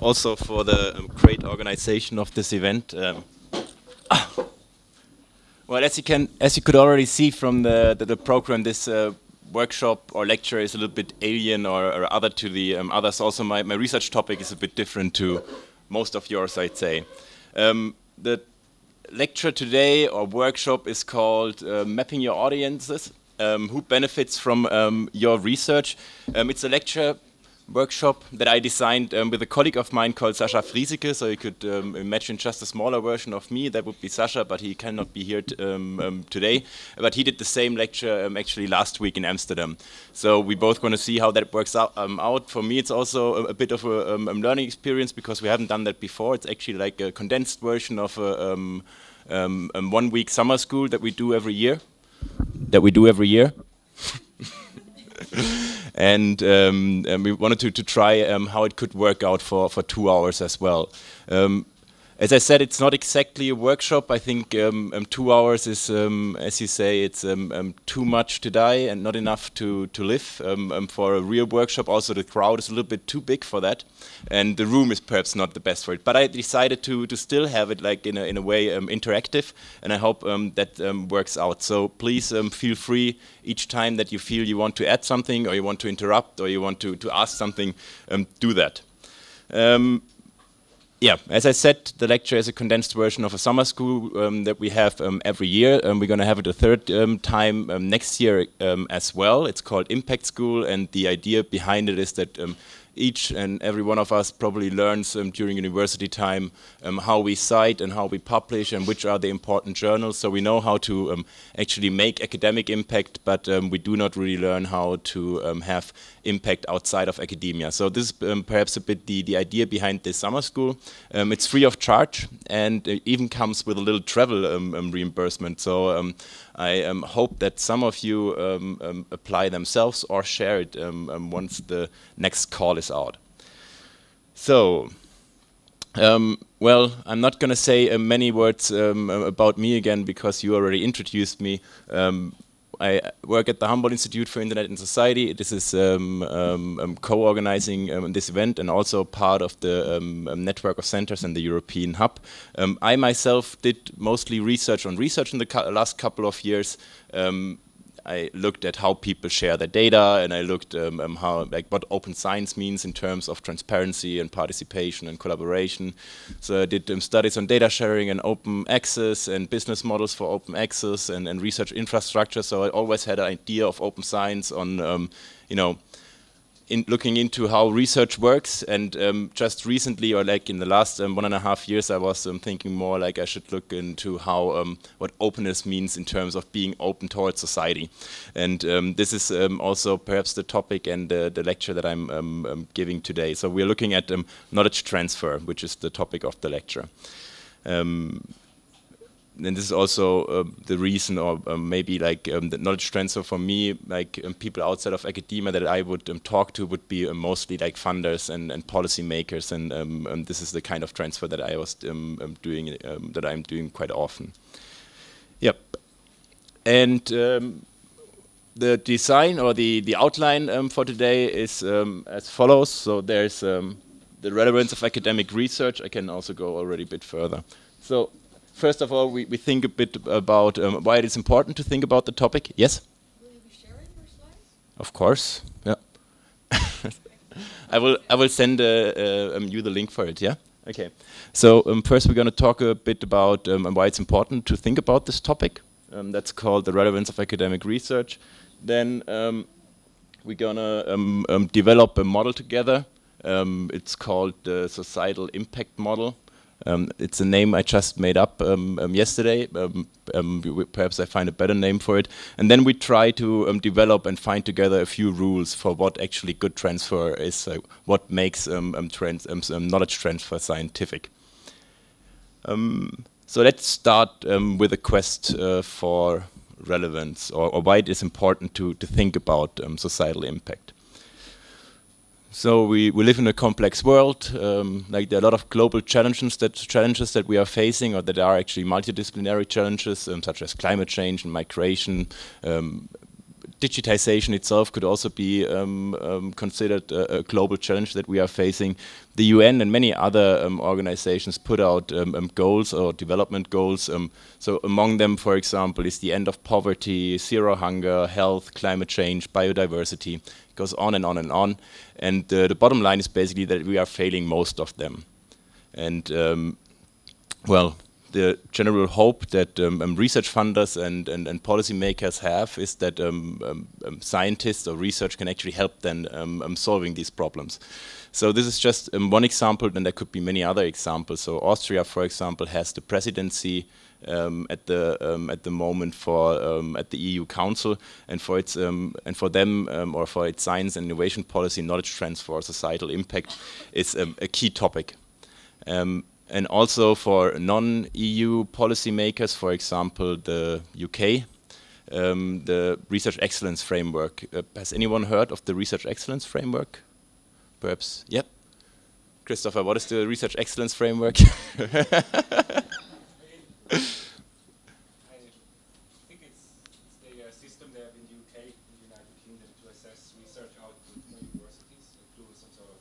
also for the great organization of this event. Well, as you could already see from the program, this workshop or lecture is a little bit alien or other to the others. Also, my research topic is a bit different to most of yours, I'd say. The lecture today or workshop is called Mapping Your Audiences. Who benefits from your research? It's a lecture workshop that I designed with a colleague of mine called Sascha Frieseke. So you could imagine just a smaller version of me. That would be Sascha, but he cannot be here today. But he did the same lecture actually last week in Amsterdam. So we both going to see how that works out. For me, it's also a bit of a learning experience because we haven't done that before. It's actually like a condensed version of a 1 week summer school that we do every year. And we wanted to try how it could work out for 2 hours as well. As I said, it's not exactly a workshop. I think 2 hours is, as you say, it's too much to die and not enough to live. For a real workshop, also the crowd is a little bit too big for that, and the room is perhaps not the best for it. But I decided to still have it like in a way interactive, and I hope that works out. So please feel free each time that you feel you want to add something, or you want to interrupt, or you want to ask something, do that. Yeah, as I said, the lecture is a condensed version of a summer school that we have every year. We're going to have it a third time next year as well. It's called Impact School, and the idea behind it is that each and every one of us probably learns during university time how we cite and how we publish and which are the important journals. So we know how to actually make academic impact, but we do not really learn how to have impact outside of academia. So this is perhaps a bit the idea behind this summer school. It's free of charge, and it even comes with a little travel reimbursement. So I hope that some of you apply themselves or share it once the next call is out. So, well, I'm not going to say many words about me again because you already introduced me. I work at the Humboldt Institute for Internet and Society. This is co-organizing this event and also part of the network of centers and the European hub. I myself did mostly research in the last couple of years. I looked at how people share their data, and I looked how, like, what open science means in terms of transparency and participation and collaboration. So I did studies on data sharing and open access and business models for open access and research infrastructure. So I always had an idea of open science on, you know, looking into how research works. And just recently, or like in the last 1.5 years, I was thinking more like I should look into how what openness means in terms of being open towards society. And this is also perhaps the topic and the lecture that I'm giving today. So we're looking at knowledge transfer, which is the topic of the lecture. And this is also the reason, or maybe like the knowledge transfer for me, like people outside of academia that I would talk to would be mostly like funders and policy makers, and this is the kind of transfer that I was doing, that I'm doing quite often. Yep. And the design or the outline for today is as follows. So there's the relevance of academic research. I can also go already a bit further. So first of all, we think a bit about why it is important to think about the topic. Yes? Will you be sharing your slides? Of course. Yeah. I will send you the link for it. Yeah. Okay. So first, we're going to talk a bit about why it's important to think about this topic. That's called the relevance of academic research. Then we're going to develop a model together. It's called the societal impact model. It's a name I just made up yesterday. Perhaps I find a better name for it. And then we try to develop and find together a few rules for what actually good transfer is, what makes knowledge transfer scientific. So let's start with a quest for relevance, or why it is important to think about societal impact. So we live in a complex world. Like there are a lot of global challenges that we are facing, or that are actually multidisciplinary challenges, such as climate change and migration, digitization itself could also be considered a global challenge that we are facing. The UN and many other organizations put out goals or development goals. So among them, for example, is the end of poverty, zero hunger, health, climate change, biodiversity. It goes on and on and on. And the bottom line is basically that we are failing most of them. And well, the general hope that research funders and policymakers have is that scientists or research can actually help them solving these problems. So this is just one example, and there could be many other examples. So Austria, for example, has the presidency at the moment for at the EU Council, and for its and for them or for its science and innovation policy, knowledge transfer, societal impact is a key topic. And also for non-EU policymakers, for example, the UK, the Research Excellence Framework. Has anyone heard of the Research Excellence Framework? Perhaps, yep. Christopher, what is the Research Excellence Framework? I think it's the system they have in the UK, in the United Kingdom, to assess research output for universities, do some sort of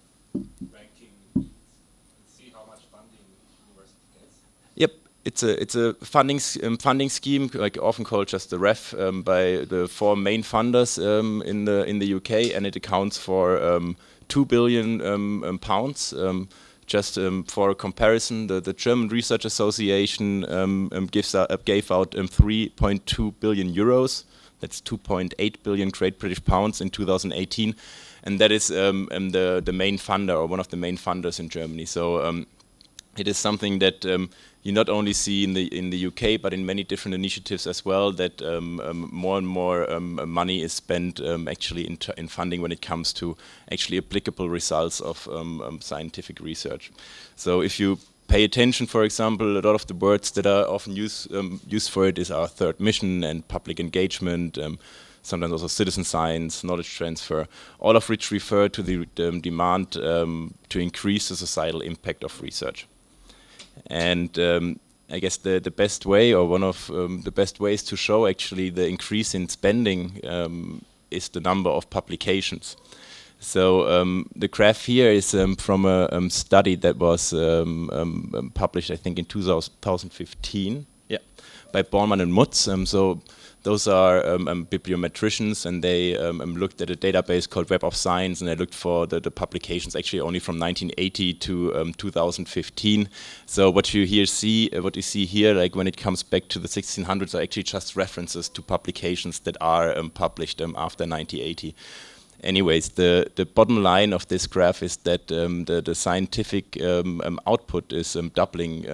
ranking, and see how much funding university gets. Yep, it's a funding scheme, like often called just the REF, by the four main funders in the UK, and it accounts for £2 billion pounds. Just for a comparison, the German Research Association gave out 3.2 billion euros. That's 2.8 billion Great British pounds in 2018, and that is the main funder, or one of the main funders in Germany. So it is something that you not only see in the UK, but in many different initiatives as well, that more and more money is spent actually in funding when it comes to actually applicable results of scientific research. So if you pay attention, for example, a lot of the words that are often used for it is our third mission and public engagement, sometimes also citizen science, knowledge transfer, all of which refer to the demand to increase the societal impact of research. And I guess the best way, or one of the best ways to show actually the increase in spending is the number of publications. So the graph here is from a study that was published, I think, in 2015, yeah, by Bormann and Mutz. So those are bibliometricians, and they looked at a database called Web of Science, and they looked for the publications actually only from 1980 to 2015. So what you see here, like when it comes back to the 1600s, are actually just references to publications that are published after 1980. Anyways, the bottom line of this graph is that the scientific output is doubling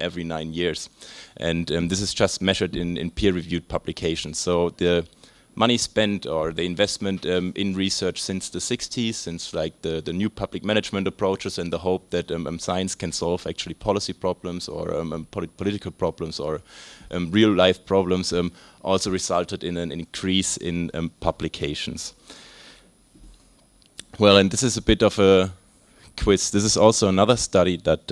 every 9 years. And this is just measured in peer-reviewed publications. So the money spent, or the investment in research since the 60s, since like the new public management approaches and the hope that science can solve actually policy problems or political problems or real-life problems, also resulted in an increase in publications. Well, and this is a bit of a quiz. This is also another study that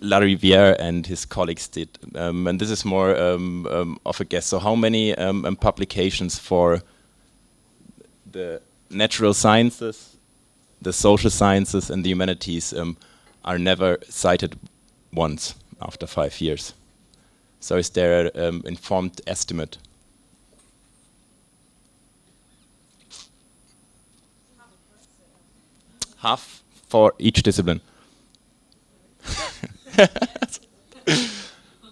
Lariviere and his colleagues did. And this is more of a guess. So how many publications for the natural sciences, the social sciences, and the humanities are never cited once after 5 years? So is there an informed estimate? Half for each discipline.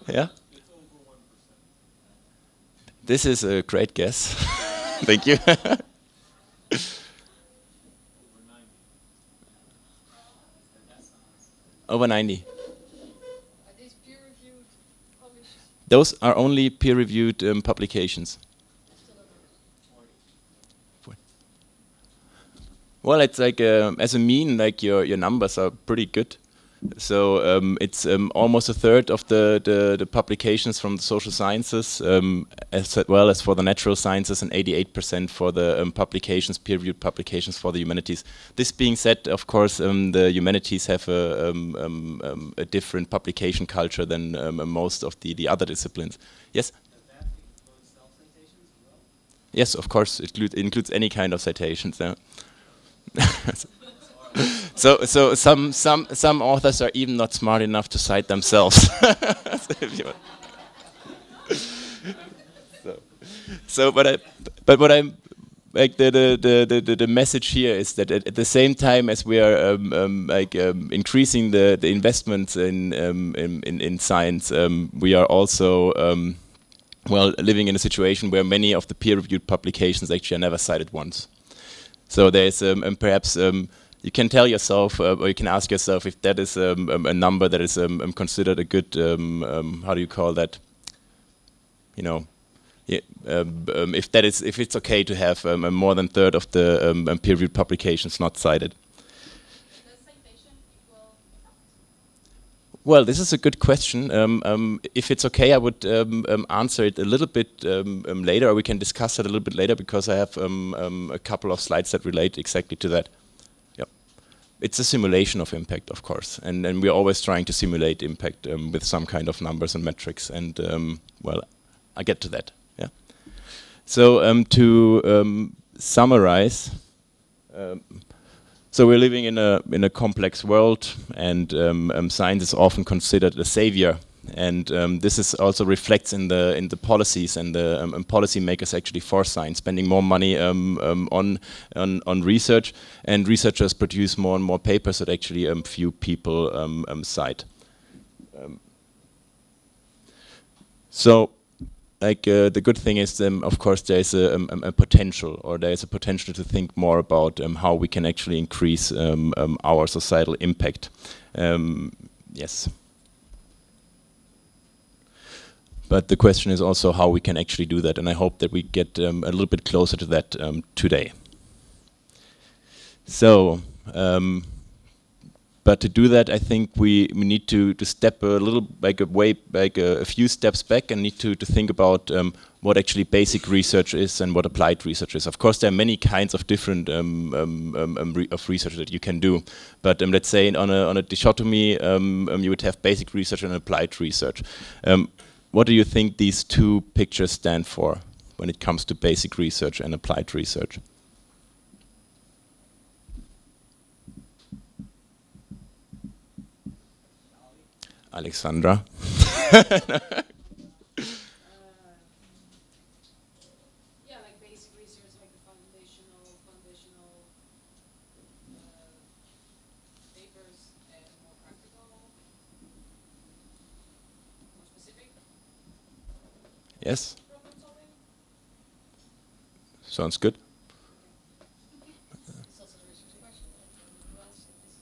Yeah? This is a great guess. Thank you. Over 90. Are these peer-reviewed, published? Those are only peer-reviewed publications. Well, it's like as a mean, like your numbers are pretty good. So it's almost a third of the publications from the social sciences, as well as for the natural sciences, and 88% for the publications, peer-reviewed publications for the humanities. This being said, of course, the humanities have a different publication culture than most of the other disciplines. Yes? Does that include self-citations as well? Yes, of course, it includes any kind of citations. Yeah. So some authors are even not smart enough to cite themselves. But what I'm like the message here is that at the same time as we are increasing the investments in science, we are also well living in a situation where many of the peer-reviewed publications actually are never cited once. So there's perhaps you can tell yourself or you can ask yourself if that is a number that is considered a good how do you call that? You know. Yeah, if it's okay to have more than a third of the peer-reviewed publications not cited. Does citation equal effect? Well, this is a good question. If it's okay, I would answer it a little bit later, or we can discuss it a little bit later, because I have a couple of slides that relate exactly to that. Yep. It's a simulation of impact, of course, and we're always trying to simulate impact with some kind of numbers and metrics, and well, I'll get to that. So to summarize, so we're living in a complex world, and science is often considered a savior, and this is also reflects in the policies, and the policymakers actually force science, spending more money on research, and researchers produce more and more papers that actually few people cite. So. Like the good thing is, of course, there is a potential, or there is a potential to think more about how we can actually increase our societal impact. Yes. But the question is also how we can actually do that, and I hope that we get a little bit closer to that today. So. But to do that, I think we need to step a little a few steps back, and need to think about what actually basic research is and what applied research is. Of course, there are many kinds of different of research that you can do. But let's say on a dichotomy, you would have basic research and applied research. What do you think these two pictures stand for when it comes to basic research and applied research? Alexandra. Yeah, like basic research, like the foundational papers, and more practical, more specific. Yes. Problem solving. Sounds good. It's also a research question. This is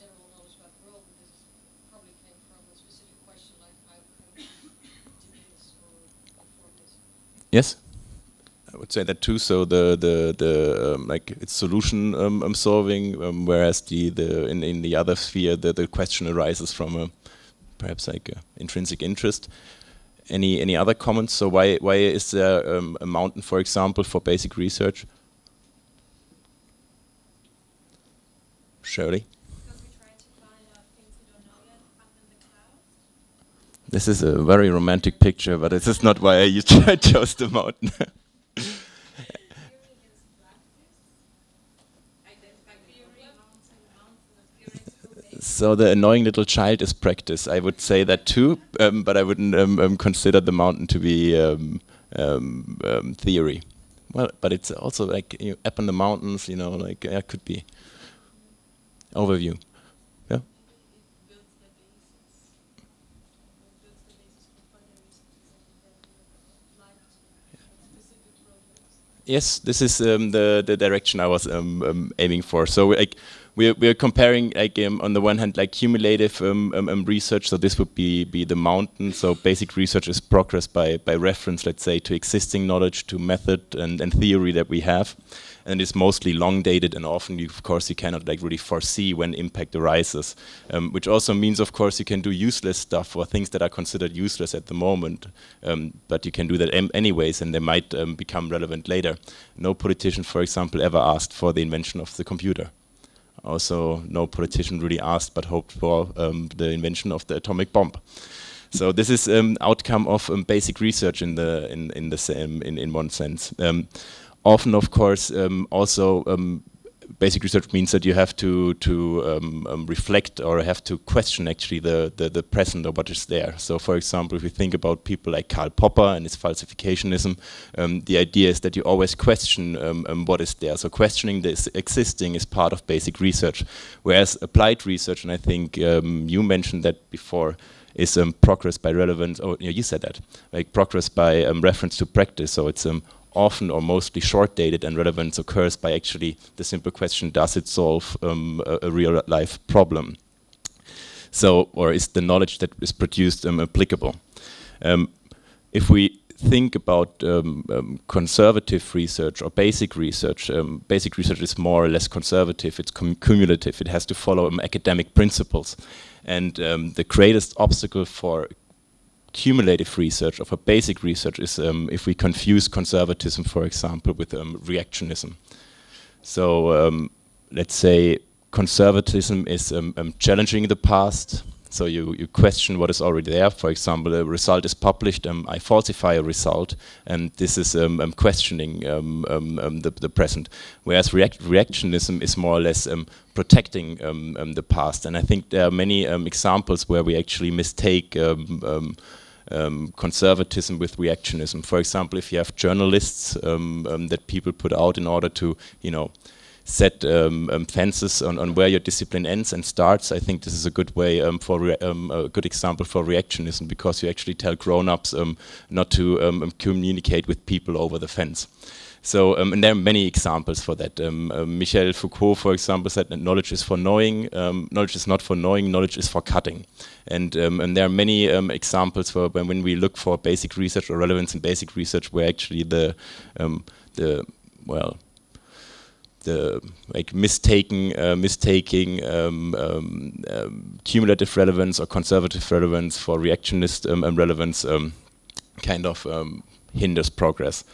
general knowledge about the world, but this is probably came from a specific question, like how can we do this or inform this? Yes, I would say that too. So the like it's solution solving, whereas in the other sphere the question arises from a perhaps like a intrinsic interest. Any other comments? So why is there a mountain, for example, for basic research? Shirley? Because we try to find out things we don't know yet up in the clouds. This is a very romantic picture, but this is not why I chose the mountain. So the annoying little child is practice. I would say that too, but I wouldn't consider the mountain to be theory. Well, but it's also like up in the mountains, you know, like it could be overview. Yeah. Yes, this is the direction I was aiming for. So like we're comparing like on the one hand like cumulative research. So this would be the mountain. So basic research is progress by reference, let's say, to existing knowledge, to method and theory that we have, and it's mostly long dated, and often of course you cannot like really foresee when impact arises, which also means of course you can do useless stuff or things that are considered useless at the moment, but you can do that anyways, and they might become relevant later. No politician, for example, ever asked for the invention of the computer. Also, no politician really asked but hoped for the invention of the atomic bomb. So this is outcome of basic research in the same in one sense. Often, of course, also basic research means that you have to reflect or have to question actually the present or what is there. So, for example, if you think about people like Karl Popper and his falsificationism, the idea is that you always question what is there. So questioning this existing is part of basic research, whereas applied research, and I think you mentioned that before, is progress by relevance. Oh, you said that, like progress by reference to practice. So it's often or mostly short-dated, and relevance occurs by actually the simple question: does it solve a real-life problem? So, or is the knowledge that is produced applicable? If we think about conservative research or basic research is more or less conservative. It's cumulative. It has to follow academic principles. And the greatest obstacle for cumulative research, or for basic research, is if we confuse conservatism, for example, with reactionism. So let's say conservatism is challenging the past. So you question what is already there. For example, a result is published, I falsify a result, and this is questioning the present. Whereas reactionism is more or less protecting the past. And I think there are many examples where we actually mistake conservatism with reactionism. For example, if you have journalists that people put out in order to, set fences on where your discipline ends and starts, I think this is a good way for a good example for reactionism, because you actually tell grown-ups not to communicate with people over the fence. So, and there are many examples for that. Michel Foucault, for example, said that knowledge is for knowing, knowledge is not for knowing, knowledge is for cutting. And there are many examples for when we look for basic research or relevance in basic research, where actually the mistaking cumulative relevance or conservative relevance for reactionist relevance kind of hinders progress.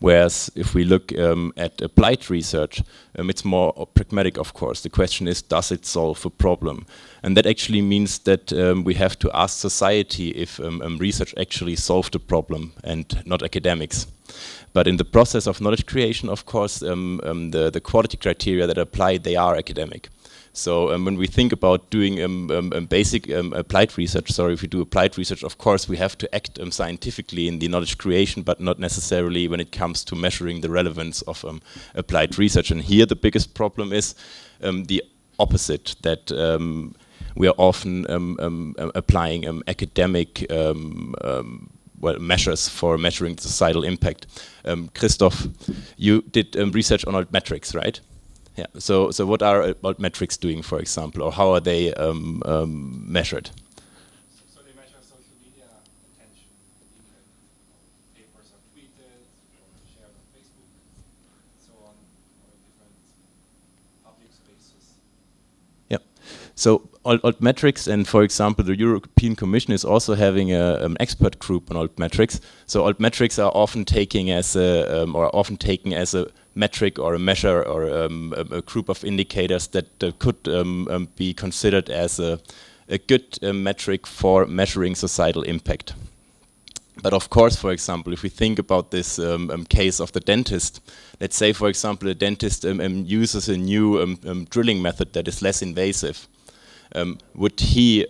Whereas if we look at applied research, it's more pragmatic, of course. The question is, does it solve a problem? And that actually means that we have to ask society if research actually solved a problem, and not academics. But in the process of knowledge creation, of course, the quality criteria that apply, they are academic. So when we think about doing basic applied research, if we do applied research, of course we have to act scientifically in the knowledge creation, but not necessarily when it comes to measuring the relevance of applied research. And here the biggest problem is the opposite, that we are often applying academic measures for measuring societal impact. Christoph, you did research on altmetrics, right? Yeah. So what are altmetrics doing, for example, or how are they measured? So they measure social media attention. Papers are tweeted or shared on Facebook, and so on, or in different public spaces. Yeah. So altmetrics, and for example, the European Commission is also having an expert group on altmetrics. So altmetrics are often taken as a metric or a measure or a group of indicators that could be considered as a good metric for measuring societal impact. But of course, for example, if we think about this case of the dentist, let's say, for example, a dentist uses a new drilling method that is less invasive. Would he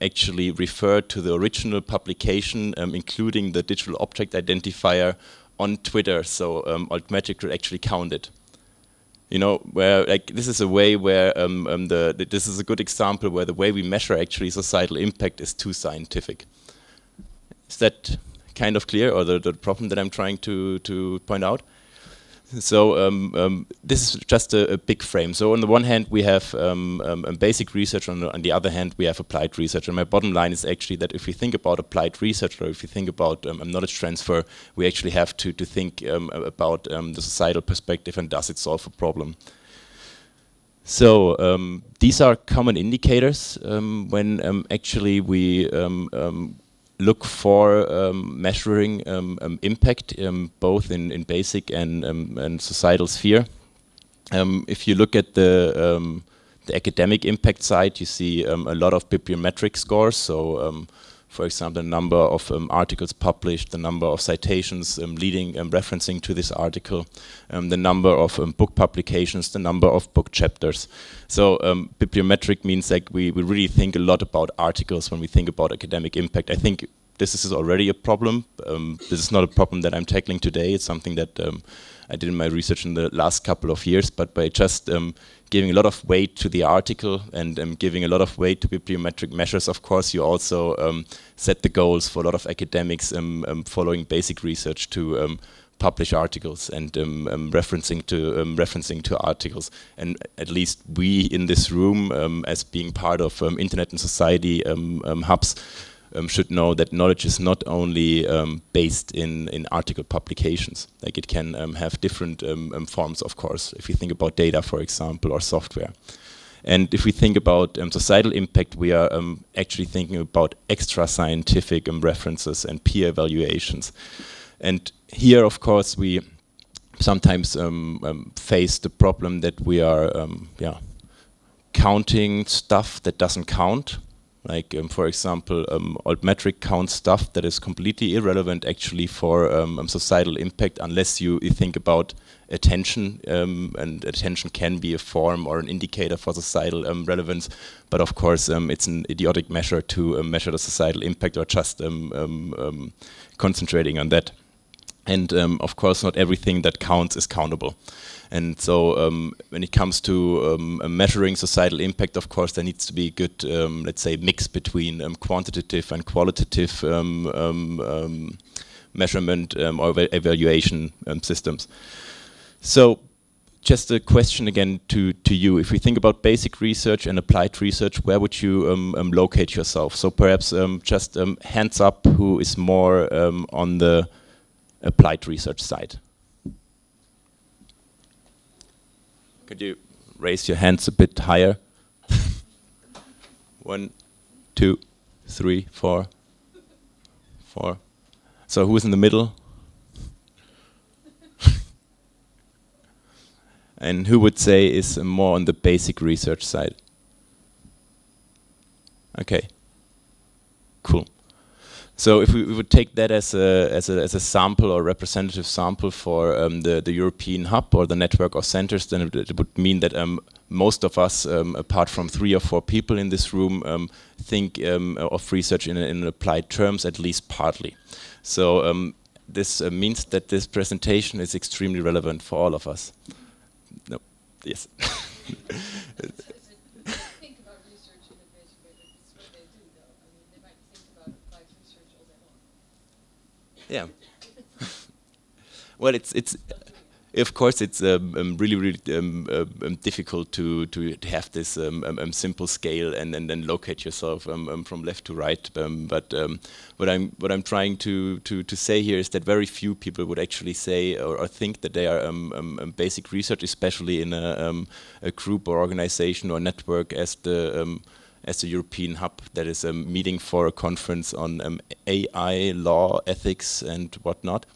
actually refer to the original publication, including the digital object identifier, on Twitter? So altmetric could actually count it. Where this is a way where this is a good example where the way we measure actually societal impact is too scientific. Is that kind of clear, or the problem that I'm trying to point out? So this is just a big frame. So on the one hand, we have basic research, on the other hand, we have applied research. And my bottom line is actually that if we think about applied research, or if we think about knowledge transfer, we actually have to think about the societal perspective, and does it solve a problem? So these are common indicators when actually we look for measuring impact, both in basic and societal sphere. If you look at the academic impact side, you see a lot of bibliometric scores. So, for example, the number of articles published, the number of citations leading referencing to this article, the number of book publications, the number of book chapters. So bibliometric means like we really think a lot about articles when we think about academic impact. I think this is already a problem. This is not a problem that I'm tackling today. It's something that I did in my research in the last couple of years, but by just giving a lot of weight to the article and giving a lot of weight to bibliometric measures, of course, you also set the goals for a lot of academics following basic research to publish articles and referencing to articles. And at least we in this room, as being part of Internet and Society hubs, should know that knowledge is not only based in article publications. Like it can have different forms, of course, if you think about data, for example, or software. And if we think about societal impact, we are actually thinking about extra scientific references and peer evaluations. And here, of course, we sometimes face the problem that we are counting stuff that doesn't count. Like, for example, altmetric counts stuff that is completely irrelevant actually for societal impact unless you think about attention, and attention can be a form or an indicator for societal relevance, but of course it's an idiotic measure to measure the societal impact or just concentrating on that. And of course not everything that counts is countable. And so when it comes to measuring societal impact, of course, there needs to be a good, let's say, mix between quantitative and qualitative measurement or evaluation systems. So just a question again to you. If we think about basic research and applied research, where would you locate yourself? So perhaps just hands up who is more on the applied research side. Could you raise your hands a bit higher? 1, 2, 3, 4. So who's in the middle? And who would say is more on the basic research side? Okay, cool. So if we would take that as a sample or representative sample for the European hub or the network of centers, then it would mean that most of us, apart from 3 or 4 people in this room, think of research in applied terms, at least partly. So this means that this presentation is extremely relevant for all of us. No, yes. Yeah. Well, it's of course it's really difficult to have this simple scale and then locate yourself from left to right. But what I'm trying to say here is that very few people would actually say or think that they are basic research, especially in a group or organization or network as the European hub that is meeting for a conference on AI, law, ethics, and whatnot.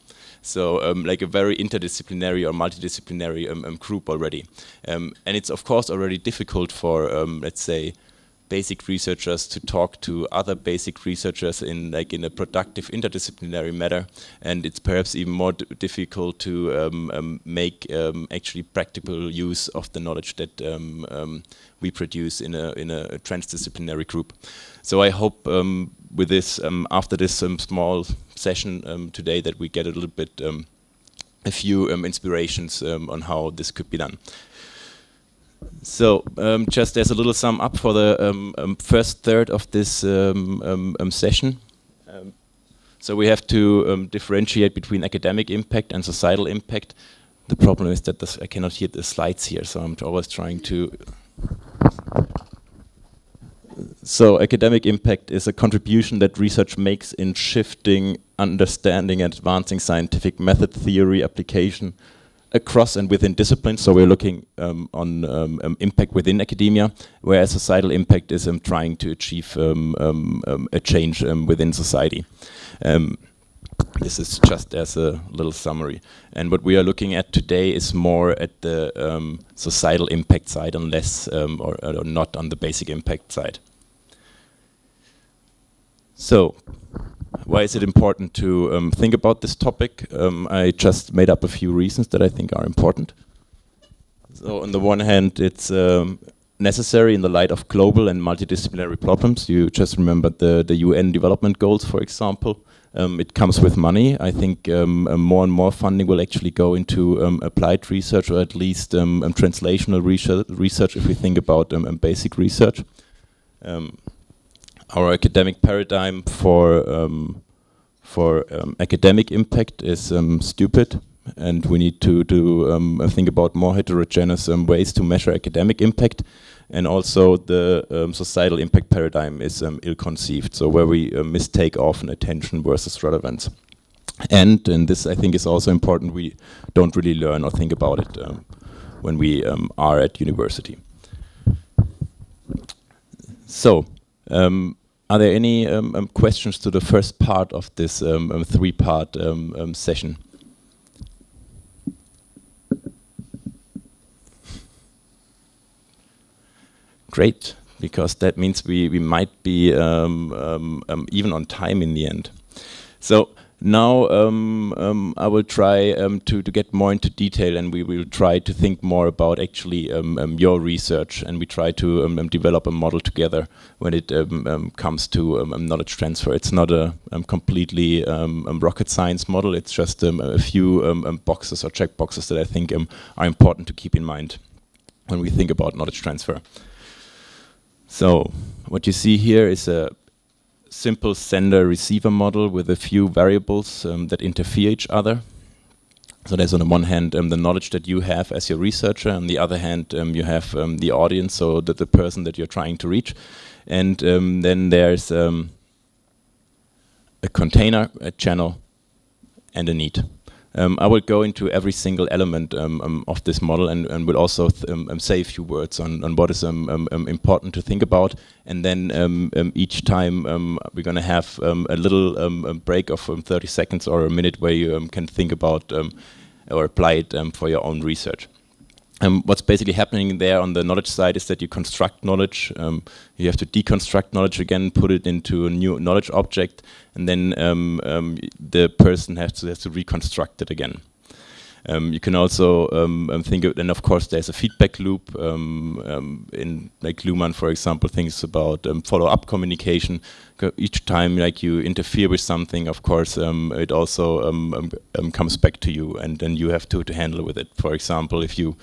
So like a very interdisciplinary or multidisciplinary group already. And it's of course already difficult for, let's say, basic researchers to talk to other basic researchers in a productive interdisciplinary manner, and it's perhaps even more difficult to make actually practical use of the knowledge that we produce in a transdisciplinary group. So I hope with this, after this small session today, that we get a little bit, a few inspirations on how this could be done. So just as a little sum up for the first third of this session. So we have to differentiate between academic impact and societal impact. The problem is that I cannot hear the slides here, so I'm always trying to... So academic impact is a contribution that research makes in shifting, understanding and advancing scientific method, theory, application across and within disciplines. So we're looking on impact within academia, whereas societal impact is trying to achieve a change within society. This is just as a little summary. And what we are looking at today is more at the societal impact side and less or not on the basic impact side. So, why is it important to think about this topic? I just made up a few reasons that I think are important. So on the one hand, it's necessary in the light of global and multidisciplinary problems. You just remembered the UN development goals, for example. It comes with money. I think more and more funding will actually go into applied research, or at least translational research if we think about basic research. Our academic paradigm for academic impact is stupid, and we need to think about more heterogeneous ways to measure academic impact. And also the societal impact paradigm is ill-conceived, so where we mistake often attention versus relevance. And this I think is also important, we don't really learn or think about it when we are at university. So, are there any questions to the first part of this three-part session? Great, because that means we might be even on time in the end. So now I will try to get more into detail, and we will try to think more about actually your research, and we try to develop a model together when it comes to knowledge transfer. It's not a completely rocket science model, it's just a few boxes or check boxes that I think are important to keep in mind when we think about knowledge transfer. So what you see here is a simple sender-receiver model with a few variables that interfere each other. So there's on the one hand the knowledge that you have as your researcher, on the other hand you have the audience, so that the person that you're trying to reach. And then there's a container, a channel, and a need. I will go into every single element of this model, and will also say a few words on what is important to think about. And then each time we're going to have a little break of 30 seconds or a minute where you can think about or apply it for your own research. What's basically happening there on the knowledge side is that you construct knowledge, you have to deconstruct knowledge again, put it into a new knowledge object, and then the person has to reconstruct it again. You can also think of, and of course there's a feedback loop. In like Luhmann, for example, thinks about follow-up communication. Each time like you interfere with something, of course it also comes back to you, and then you have to handle with it. For example, if you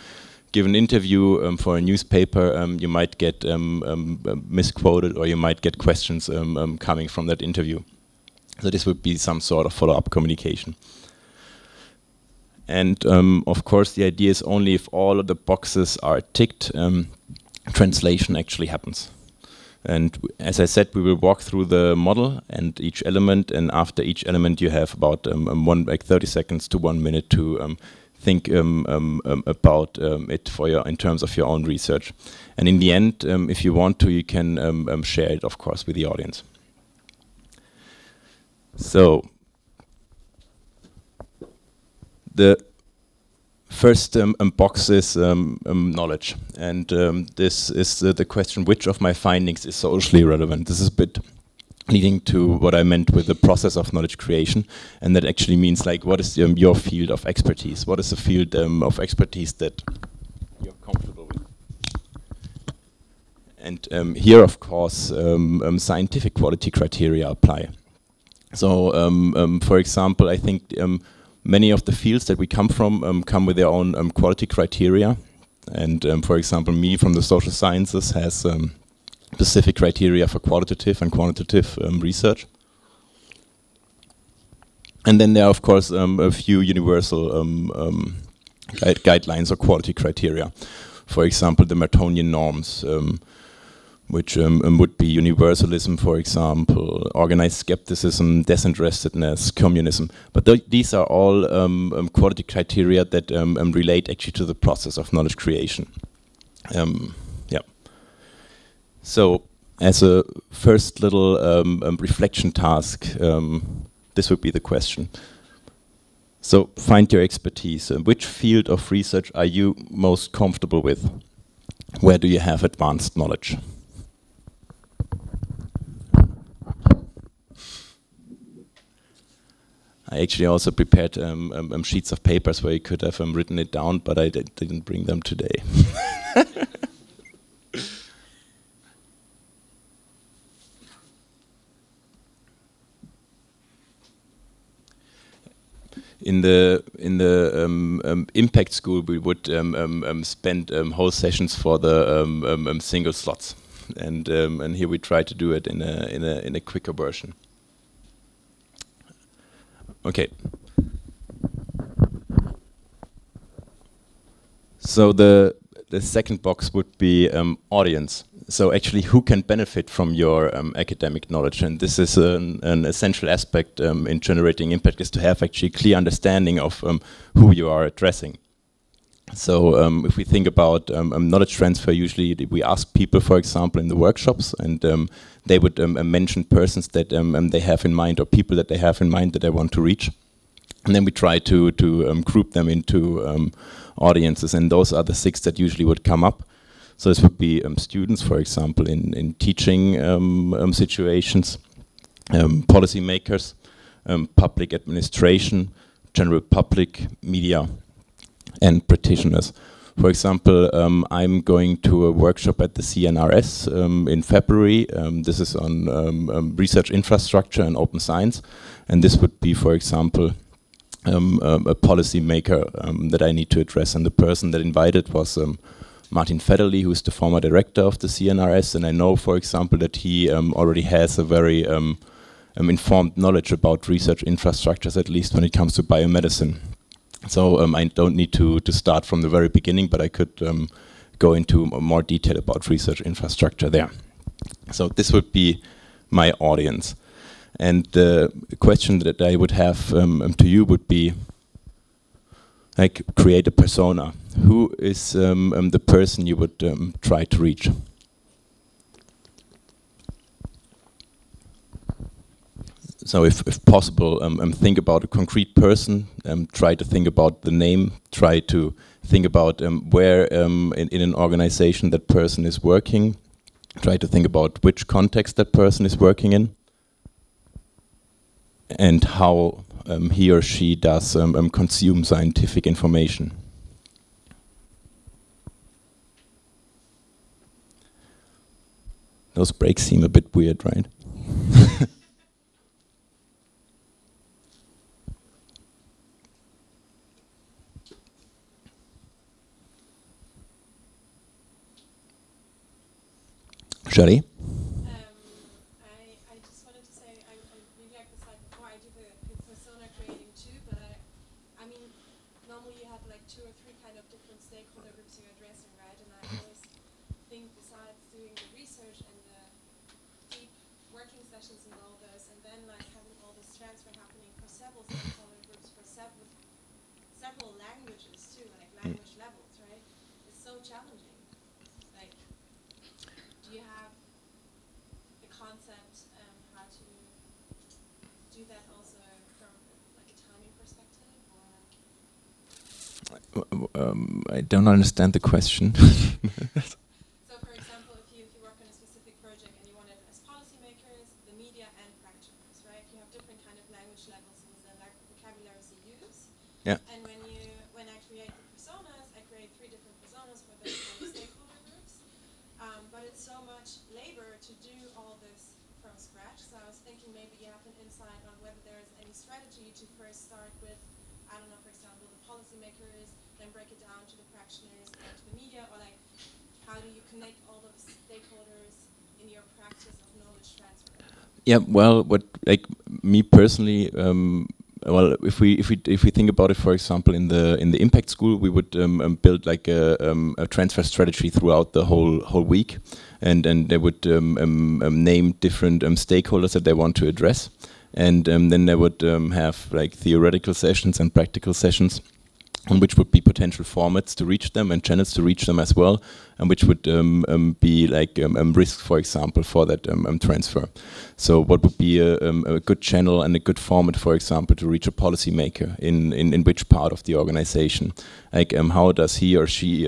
give an interview for a newspaper, you might get misquoted, or you might get questions coming from that interview. So this would be some sort of follow-up communication. And of course the idea is only if all of the boxes are ticked, translation actually happens. And as I said, we will walk through the model and each element, and after each element you have about 30 seconds to 1 minute to think about it for in terms of your own research. And in the end, if you want to, you can share it, of course, with the audience. So the first box is knowledge, and this is the question: which of my findings is socially relevant? This is a bit leading to what I meant with the process of knowledge creation, and that actually means like, what is your field of expertise? What is the field of expertise that you're comfortable with? And here, of course, scientific quality criteria apply. So, for example, I think many of the fields that we come from come with their own quality criteria. And for example, me from the social sciences has specific criteria for qualitative and quantitative research. And then there are, of course, a few universal guidelines or quality criteria. For example, the Mertonian norms, which would be universalism, for example, organized skepticism, disinterestedness, communism. But these are all quality criteria that relate actually to the process of knowledge creation. So, as a first little reflection task, this would be the question. So, find your expertise. Which field of research are you most comfortable with? Where do you have advanced knowledge? I actually also prepared sheets of papers where you could have written it down, but I didn't bring them today. In the impact school, we would spend whole sessions for the single slots, and here we try to do it in a quicker version. Okay. So the second box would be audience. So actually, who can benefit from your academic knowledge? And this is an essential aspect in generating impact, is to have actually clear understanding of who you are addressing. So if we think about knowledge transfer, usually we ask people, for example, in the workshops, and they would mention persons that they have in mind, or people that they have in mind that they want to reach. And then we try to group them into audiences, and those are the 6 that usually would come up. So this would be students, for example, in teaching situations, policymakers, public administration, general public, media, and practitioners. For example, I'm going to a workshop at the CNRS in February. This is on research infrastructure and open science, and this would be, for example, a policy maker that I need to address. And the person that invited was Martin Federley, who is the former director of the CNRS, and I know, for example, that he already has a very informed knowledge about research infrastructures, at least when it comes to biomedicine. So I don't need to start from the very beginning, but I could go into more detail about research infrastructure there. So this would be my audience. And the question that I would have to you would be, like, create a persona. Who is the person you would try to reach? So if possible, think about a concrete person, try to think about the name, try to think about where in an organization that person is working, try to think about which context that person is working in, and how he or she does consume scientific information. Those breaks seem a bit weird, right? Shari? I just wanted to say I really like the slide before. I do the persona creating too, but I mean, normally you have like 2 or 3 kind of different stakeholder groups you're addressing, right? And I always think, besides doing the research and the deep working sessions and all those, and then like having all this transfer happening for several stakeholder groups for several languages too, like language levels, right? It's so challenging. Like, do you have a concept how to do that also from like a timing perspective, or? I don't understand the question. So, for example, if you work on a specific project and you want it as policymakers, the media, and practitioners, right? You have different kind of language levels and the vocabularies you use. Yeah. And when I create the personas, I create 3 different personas for the stakeholder groups. But it's so much labor to do all this from scratch. So I was thinking maybe you have an insight on whether there is any strategy to first start with, I don't know, for example, the policymakers, then break it down to the practitioners and to the media, or like, how do you connect all those stakeholders in your practice of knowledge transfer? Yeah, well, what, like, me personally, well, if we think about it, for example, in the impact school, we would build like a transfer strategy throughout the whole week, and they would name different stakeholders that they want to address, and then they would have like theoretical sessions and practical sessions, on which would be potential formats to reach them and channels to reach them as well, and which would be like risks, for example, for that transfer. So what would be a good channel and a good format, for example, to reach a policymaker in which part of the organization? Like how does he or she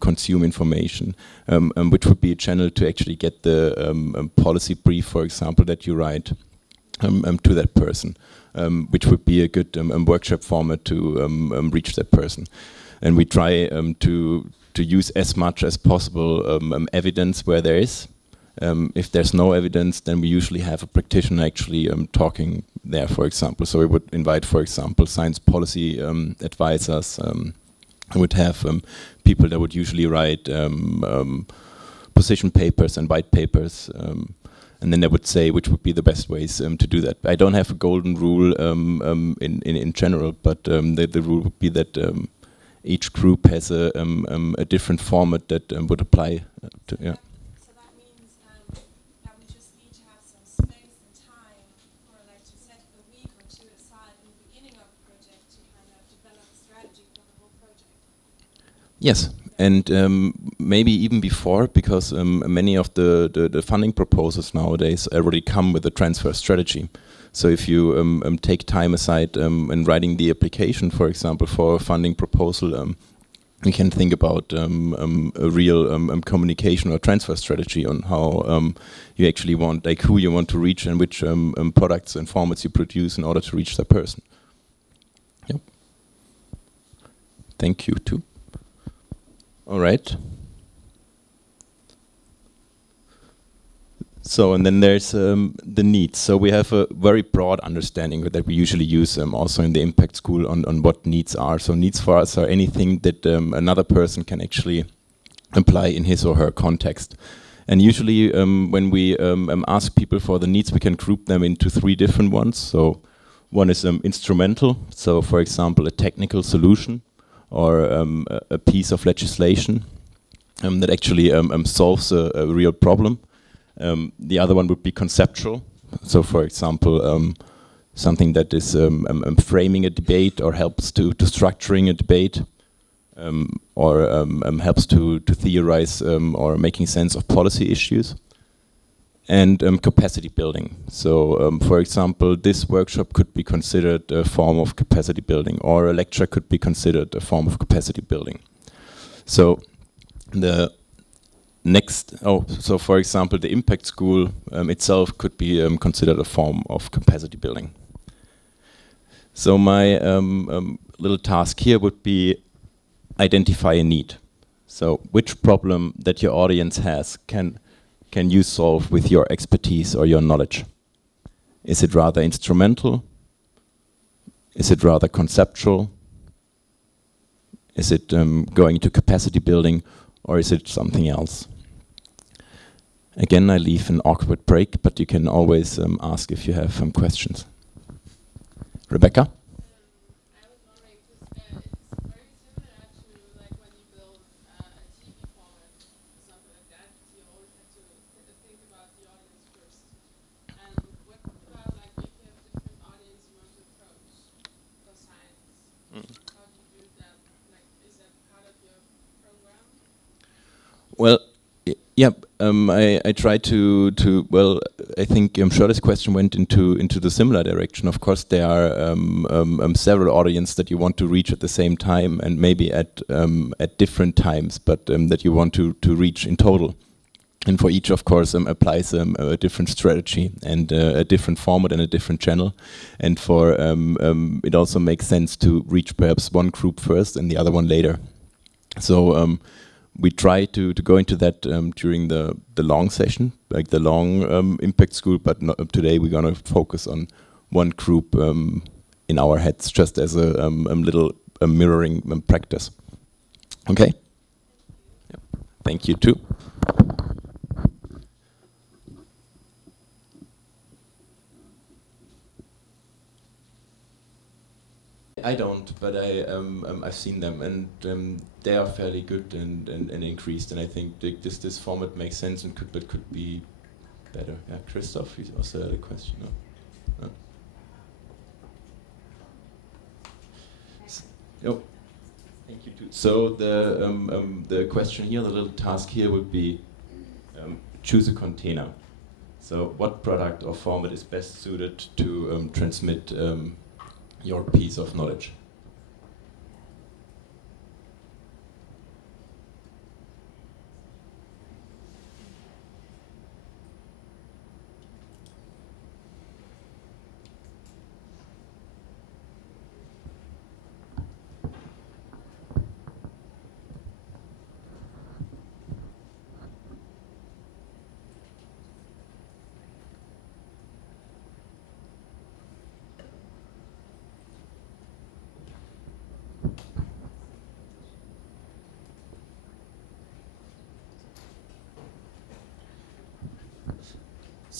consume information? Which would be a channel to actually get the policy brief, for example, that you write to that person. which would be a good workshop format to reach that person. And we try to use as much as possible evidence where there is. If there's no evidence, then we usually have a practitioner actually talking there, for example. So we would invite, for example, science policy advisors. I would have people that would usually write position papers and white papers, and then they would say which would be the best ways to do that. I don't have a golden rule in general, but the rule would be that each group has a different format that would apply to, yeah. So that means that we just need to have some space and time, or like to set a week or two aside in the beginning of the project to kind of develop a strategy for the whole project. Yes, and maybe even before, because many of the funding proposals nowadays already come with a transfer strategy. So if you take time aside in writing the application, for example, for a funding proposal, you can think about a real communication or transfer strategy on how you actually want, like who you want to reach and which products and formats you produce in order to reach that person. Yep. Thank you too. All right. So, and then there's the needs. So we have a very broad understanding that we usually use also in the impact school on what needs are. So needs for us are anything that another person can actually apply in his or her context. And usually when we ask people for the needs, we can group them into 3 different ones. So one is instrumental. So for example, a technical solution or a piece of legislation that actually solves a real problem. The other one would be conceptual. So, for example, something that is framing a debate or helps to structuring a debate, or helps to theorize or making sense of policy issues. And capacity building. So, for example, this workshop could be considered a form of capacity building, or a lecture could be considered a form of capacity building. So, the next, so for example, the impact school itself could be considered a form of capacity building. So my little task here would be identify a need. So which problem that your audience has can you solve with your expertise or your knowledge? Is it rather instrumental? Is it rather conceptual? Is it going to capacity building? Or is it something else? Again, I leave an awkward break, but you can always ask if you have some questions. Rebecca? I was wondering, because it's very similar to like when you build a TV format or something like that. You always have to think about the audience first. And what about like if you have different audience you want to approach for science? How do you do that? Like, is that part of your program? Well, yeah, I tried to well, I think I'm sure this question went into the similar direction. Of course, there are several audiences that you want to reach at the same time, and maybe at different times, but that you want to reach in total. And for each, of course, applies a different strategy and a different format and a different channel. And for it also makes sense to reach perhaps one group first and the other one later. So we try to go into that during the long session, like the long impact school. But today we're going to focus on one group in our heads, just as a little mirroring practice. Okay. Yep. Thank you too. I don't, but I've seen them, and they are fairly good and increased. And I think this format makes sense and could be better. Yeah, Christoph, you also had a question. No? No? Oh, thank you too. So the question here, the little task here would be choose a container. So what product or format is best suited to transmit your piece of knowledge?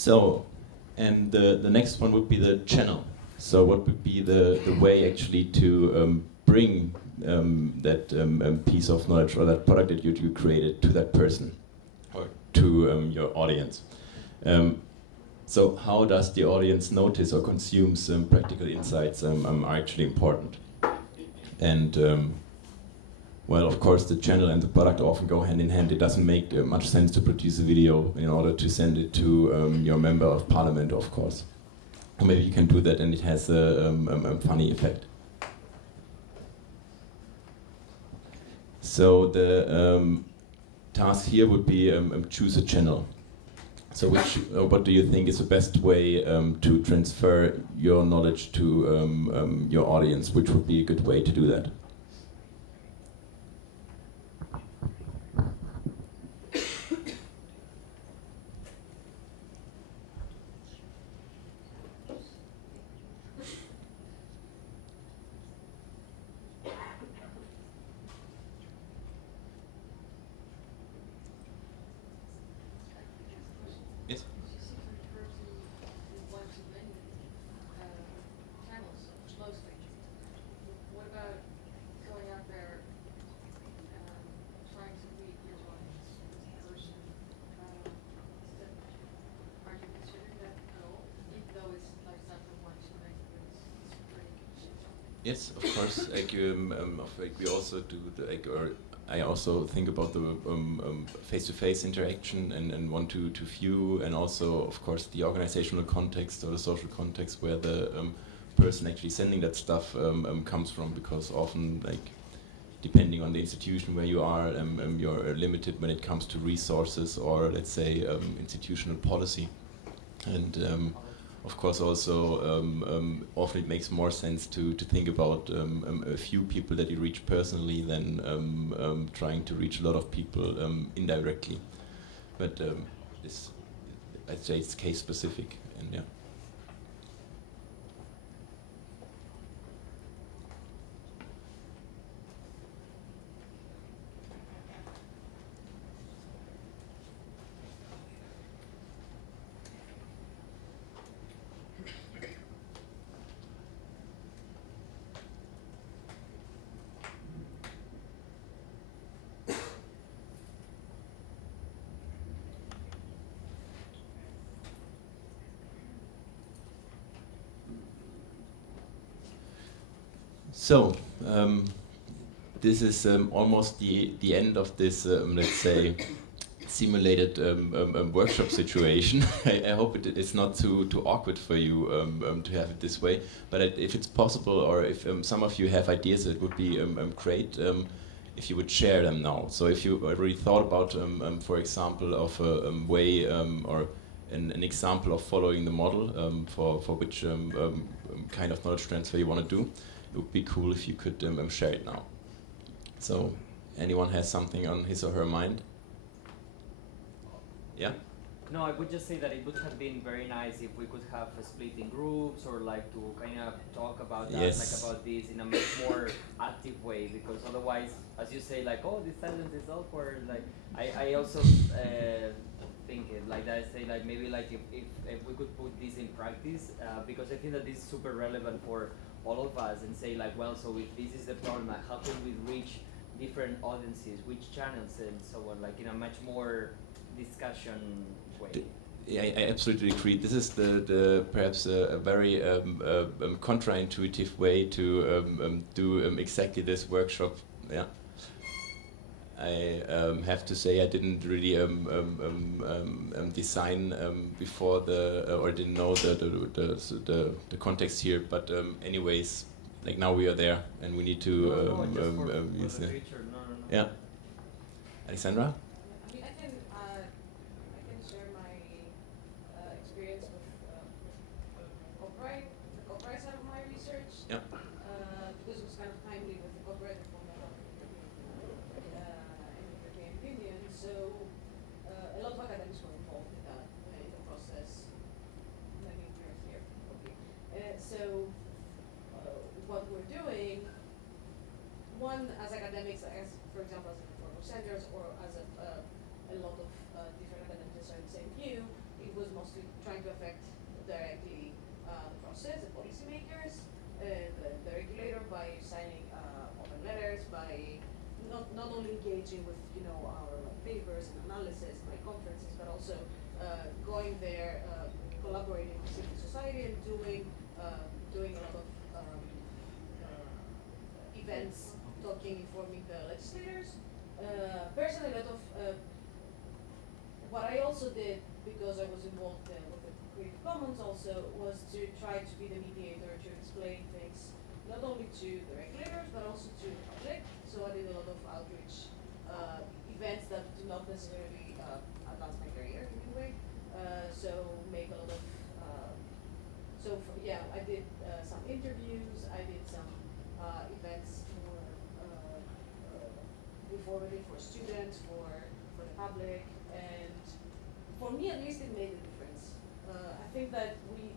So, and the next one would be the channel. So what would be the way actually to bring that piece of knowledge or that product that you created to that person or to your audience? So how does the audience notice or consume some practical insights are actually important? And well, of course, the channel and the product often go hand in hand. It doesn't make much sense to produce a video in order to send it to your member of parliament, of course. Or maybe you can do that and it has a funny effect. So the task here would be choose a channel. So what do you think is the best way to transfer your knowledge to your audience? Which would be a good way to do that? Yes. What about going out there, trying to read your audience person? Are you considering that at all? Even though it's like something one to many, but it's pretty. Yes, of course. Like we also do or I also think about the face-to-face interaction and want to view, and also, of course, the organizational context or the social context where the person actually sending that stuff comes from, because often, like, depending on the institution where you are, you're limited when it comes to resources or, let's say, institutional policy. And of course, also, often it makes more sense to think about a few people that you reach personally than trying to reach a lot of people indirectly. But I'd say it's case specific, and yeah. So, this is almost the end of this, let's say, simulated workshop situation. I hope it is not too awkward for you to have it this way. But if it's possible, or if some of you have ideas, it would be great if you would share them now. So if you already thought about, for example, of a way or an example of following the model for which kind of knowledge transfer you want to do, it would be cool if you could share it now. So, anyone has something on his or her mind? Yeah? No, I would just say that it would have been very nice if we could have a split in groups, or like to kind of talk about that, yes, like about this in a much more active way, because otherwise, as you say, like, oh, this silence is awkward, like, I also think it, like I say, like, maybe like if we could put this in practice, because I think that this is super relevant for all of us, and say like, well, so if this is the problem, like, how can we reach different audiences, which channels, and so on, like in a much more discussion way. Yeah, I absolutely agree. This is the perhaps a very contra-intuitive way to do exactly this workshop. Yeah, I have to say I didn't really design before or didn't know the context here. But anyways, like now we are there and we need to use the it. future. No. Yeah, Alexandra. I mean, I can share my experience with the copyright side of my research. Yeah. Because it was kind of timely with the copyright reform in the European Union. So a lot of academics were involved in that in the process. Maybe you're here, probably. So what we're doing, one, as academics, as for example, as reform centers, or as a lot of different academics are in the same view, it was mostly trying to affect directly the process, the policymakers, the regulator by signing open letters, by not only engaging with our papers and analysis by conferences, but also going there, collaborating with civil society and doing a lot of events, talking, informing the legislators. Personally, a lot of what I also did, because I was involved with the Creative Commons also, was to try to be the mediator to explain things not only to the regulators but also to the public. So I did a lot of outreach events that do not necessarily advance my career in any way. So make a lot of I did some interviews. I did some events informative for students, for the public, and for me at least it made a difference. I think that we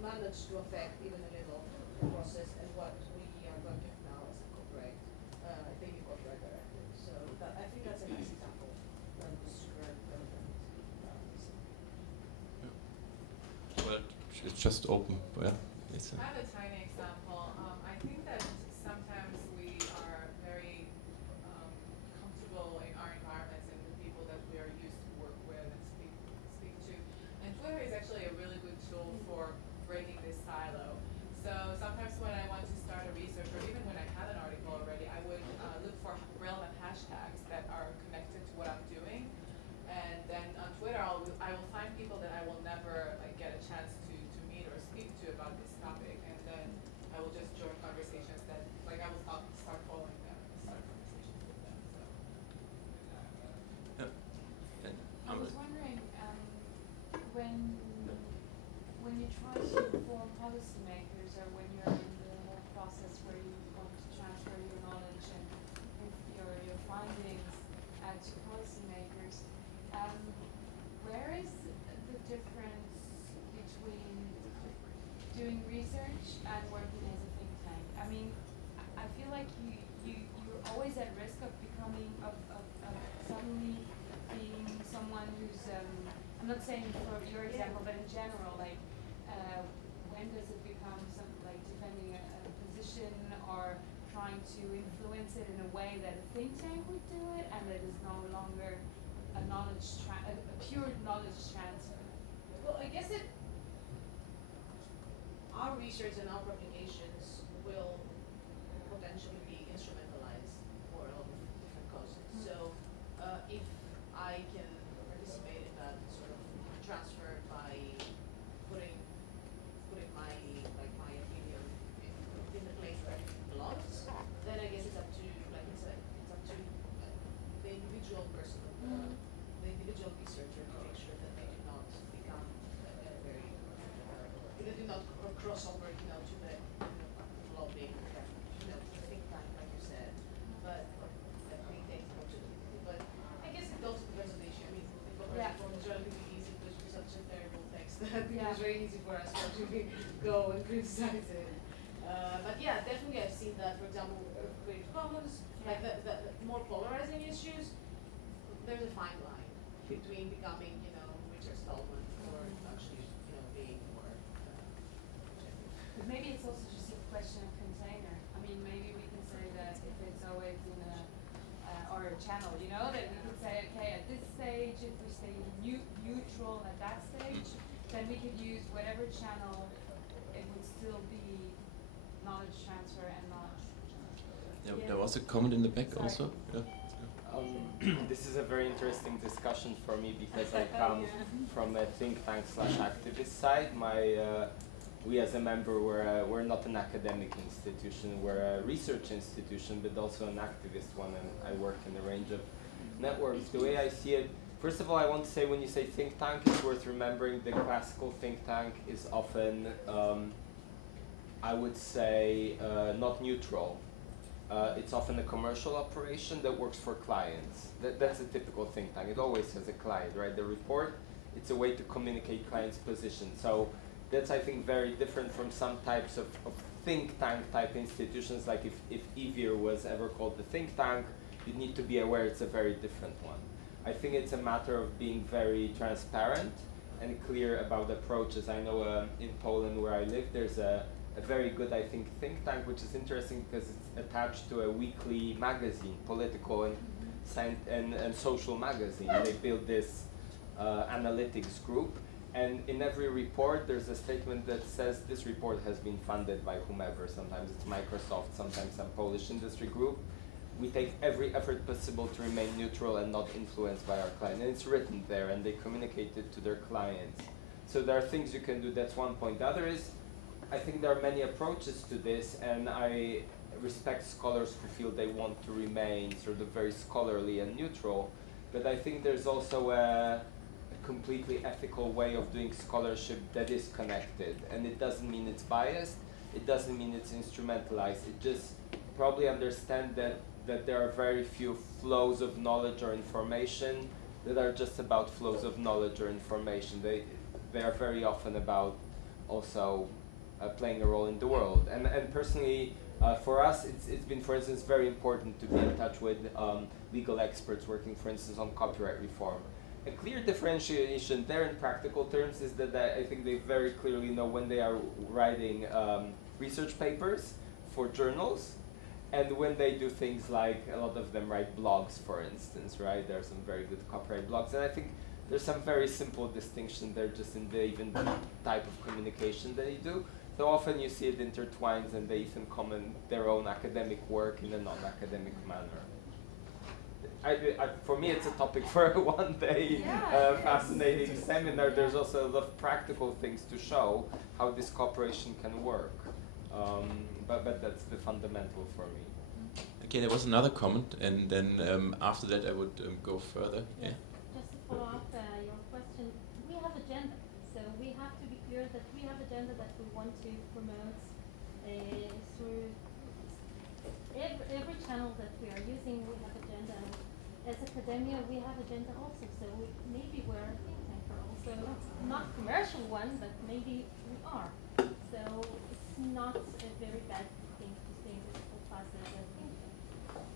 managed to affect even a little the process and what we are going to have now as a copyright, I think the copyright directive. So I think that's a nice example that was super relevant. Well, it's just open. Yeah, it's I have a tiny example. I think that sometimes we are very comfortable in our environments and the people that we are used to work with and speak to. And Twitter is actually a really good tool for breaking this silo. So sometimes when I want to start a research, or even when I had an article already, I would look for relevant hashtags that are connected to what I'm doing. And then on Twitter, I will find people that I will never get a chance to meet or speak to about this topic, and then I will just join conversations that, I will start following them and start conversations with them. So. I was wondering, when you try to inform policymakers, or when you're in the whole process where you want to transfer your knowledge and your findings to policymakers, where is the difference between doing research and working as a think tank? I mean, I feel like you're always at risk of becoming, of suddenly being someone who's, I'm not saying for your example, but in general, when does it become something like defending a position or trying to influence it in a way that a think tank would do it, and that is no longer a pure knowledge transfer? Well, I guess our research and our publications will potentially be instrumentalized for a lot of different causes. So if I can participate in that sort of transfer by putting my opinion in the place where it belongs, then I guess it's up to the individual person, the individual researcher, to make sure that they do not become they do not cross over, to the lobbying, to the think tank, like you said, but think tanks absolutely. But I guess it also depends on the issue. I mean, the copyright reform is relatively easy because it's such a terrible text that it was very easy for us to actually go and criticize it. But yeah, definitely I've seen that, for example, Creative Commons, like the more polarizing issues, there's a fine line between becoming, Richard Stallman or actually, being more objective. Maybe it's also just a question of container. I mean, maybe we can say that if it's always in or a channel, that we could say, okay, at this stage, if we stay neutral at that stage, then we could use whatever channel, it would still be knowledge transfer and knowledge transfer. Yeah, there was a comment in the back also. Yeah. This is a very interesting discussion for me because I come from a think tank / activist side. We as a member, we're not an academic institution, we're a research institution, but also an activist one, and I work in a range of networks. The way I see it, first of all, I want to say when you say think tank, it's worth remembering the classical think tank is often, I would say, not neutral. It's often a commercial operation that works for clients. That's a typical think tank. It always has a client, right? The report, it's a way to communicate client's position. So that's, I think, very different from some types of think tank type institutions. Like if EVIR was ever called the think tank, you need to be aware it's a very different one. I think it's a matter of being very transparent and clear about approaches. I know in Poland where I live, there's a very good, I think tank, which is interesting because it's attached to a weekly magazine, political and social magazine. They built this analytics group, and in every report there's a statement that says this report has been funded by whomever. Sometimes it's Microsoft, sometimes some Polish industry group. We take every effort possible to remain neutral and not influenced by our client. And it's written there, and they communicate it to their clients. So there are things you can do. That's one point. The other is, I think there are many approaches to this, and I respect scholars who feel they want to remain sort of very scholarly and neutral. But I think there's also a completely ethical way of doing scholarship that is connected. And it doesn't mean it's biased. It doesn't mean it's instrumentalized. It just probably understand that there are very few flows of knowledge or information that are just about flows of knowledge or information. They are very often about also playing a role in the world. And personally, for us, it's been, for instance, very important to be in touch with legal experts working, for instance, on copyright reform. A clear differentiation there in practical terms is that I think they very clearly know when they are writing research papers for journals, and when they do things like, a lot of them write blogs, for instance, right? There are some very good copyright blogs, and I think there's some very simple distinction there just in the even type of communication that you do. So often you see it intertwines, and they even comment their own academic work in a non-academic manner. For me, it's a topic for a one-day fascinating seminar. There's also a lot of practical things to show how this cooperation can work. But that's the fundamental for me. Okay, there was another comment, and then after that I would go further. Yeah. Just to follow up your question, we have agenda, so we have to be clear that we have agenda that we want to promote through every channel that we are using. We have agenda, and as academia we have agenda also. So maybe we're a think tank, also not commercial one, but maybe we are. So it's not a very bad thing to think of us as a think tank.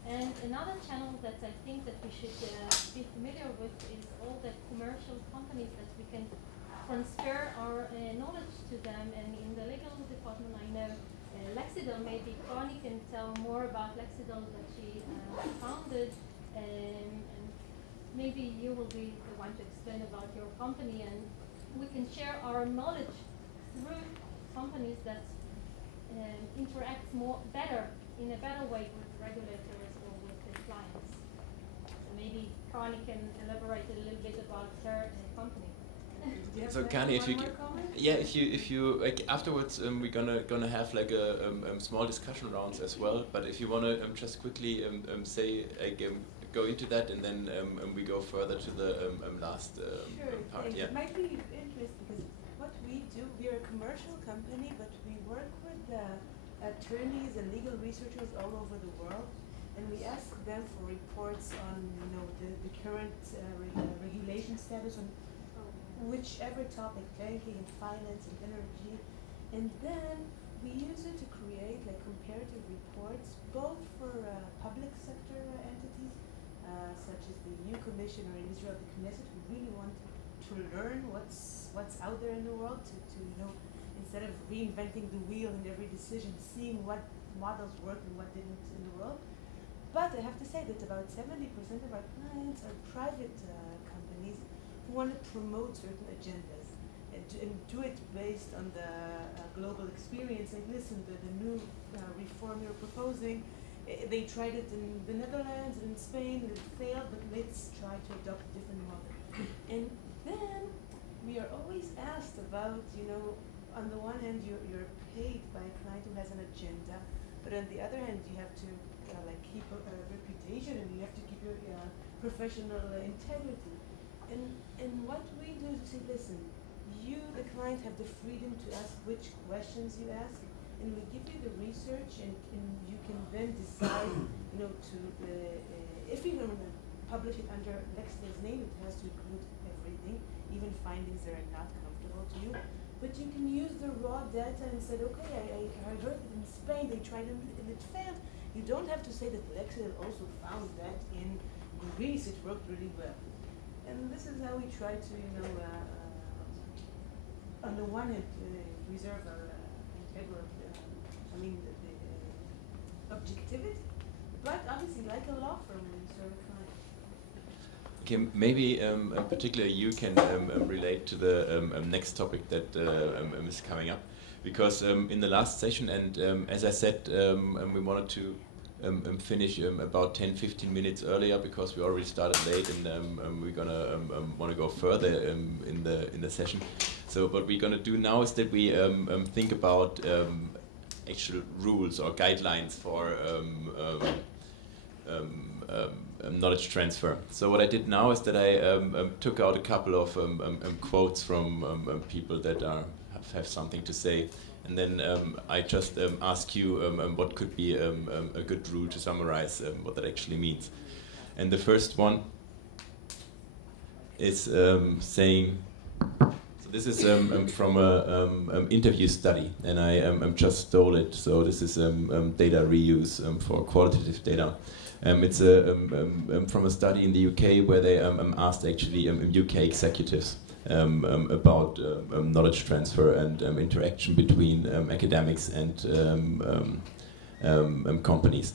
And another channel that I think that we should be familiar with is all the commercial companies that we can transfer our knowledge to them. And in the legal department, I know Lexidol, maybe Connie can tell more about Lexidol that she founded, and maybe you will be the one to explain about your company, and we can share our knowledge through companies that interact in a better way with regulators or with the clients. So maybe Connie can elaborate a little bit about her company. So Connie, if you like afterwards, we're gonna have like a small discussion rounds as well. But if you wanna just quickly say go into that, and then we go further to the last part. Yeah. It might be interesting because what we do, we're a commercial company, but we work with attorneys and legal researchers all over the world, and we ask them for reports on the current regulation status on whichever topic, banking and finance and energy, and then we use it to create like comparative reports, both for public sector entities, such as the EU Commission, or in Israel the Knesset, who really want to learn what's out there in the world, to instead of reinventing the wheel in every decision, seeing what models work and what didn't in the world. But I have to say that about 70% of our clients are private companies who want to promote certain agendas and do it based on the global experience. Like, listen, the new reform you're proposing, they tried it in the Netherlands and in Spain, and it failed, but let's try to adopt a different model. And then we are always asked about, on the one hand, you're paid by a client who has an agenda, but on the other hand, you have to keep a reputation, and you have to keep your professional integrity. And what we do is say, listen, you, the client, have the freedom to ask which questions you ask, and we give you the research, and you can then decide, if you're going to publish it under Lexidol's name, it has to include everything, even findings that are not comfortable to you. But you can use the raw data and say, okay, I heard that in Spain they tried it and it failed. You don't have to say that Lexidol also found that in Greece it worked really well. And this is how we try to, on the one hand, reserve integral, I mean, the objectivity, but obviously, like a law firm, when you serve a client. Okay, maybe particularly you can relate to the next topic that is coming up, because in the last session, and as I said, we wanted to finish about 10-15 minutes earlier because we already started late, and we're gonna want to go further in the session. So what we're gonna do now is that we think about actual rules or guidelines for knowledge transfer. So what I did now is that I took out a couple of quotes from people that have something to say, and then I just ask you what could be a good rule to summarize what that actually means. And the first one is saying, so this is from a interview study, and I just stole it. So this is data reuse for qualitative data. It's from a study in the UK where they asked actually UK executives about knowledge transfer and interaction between academics and companies.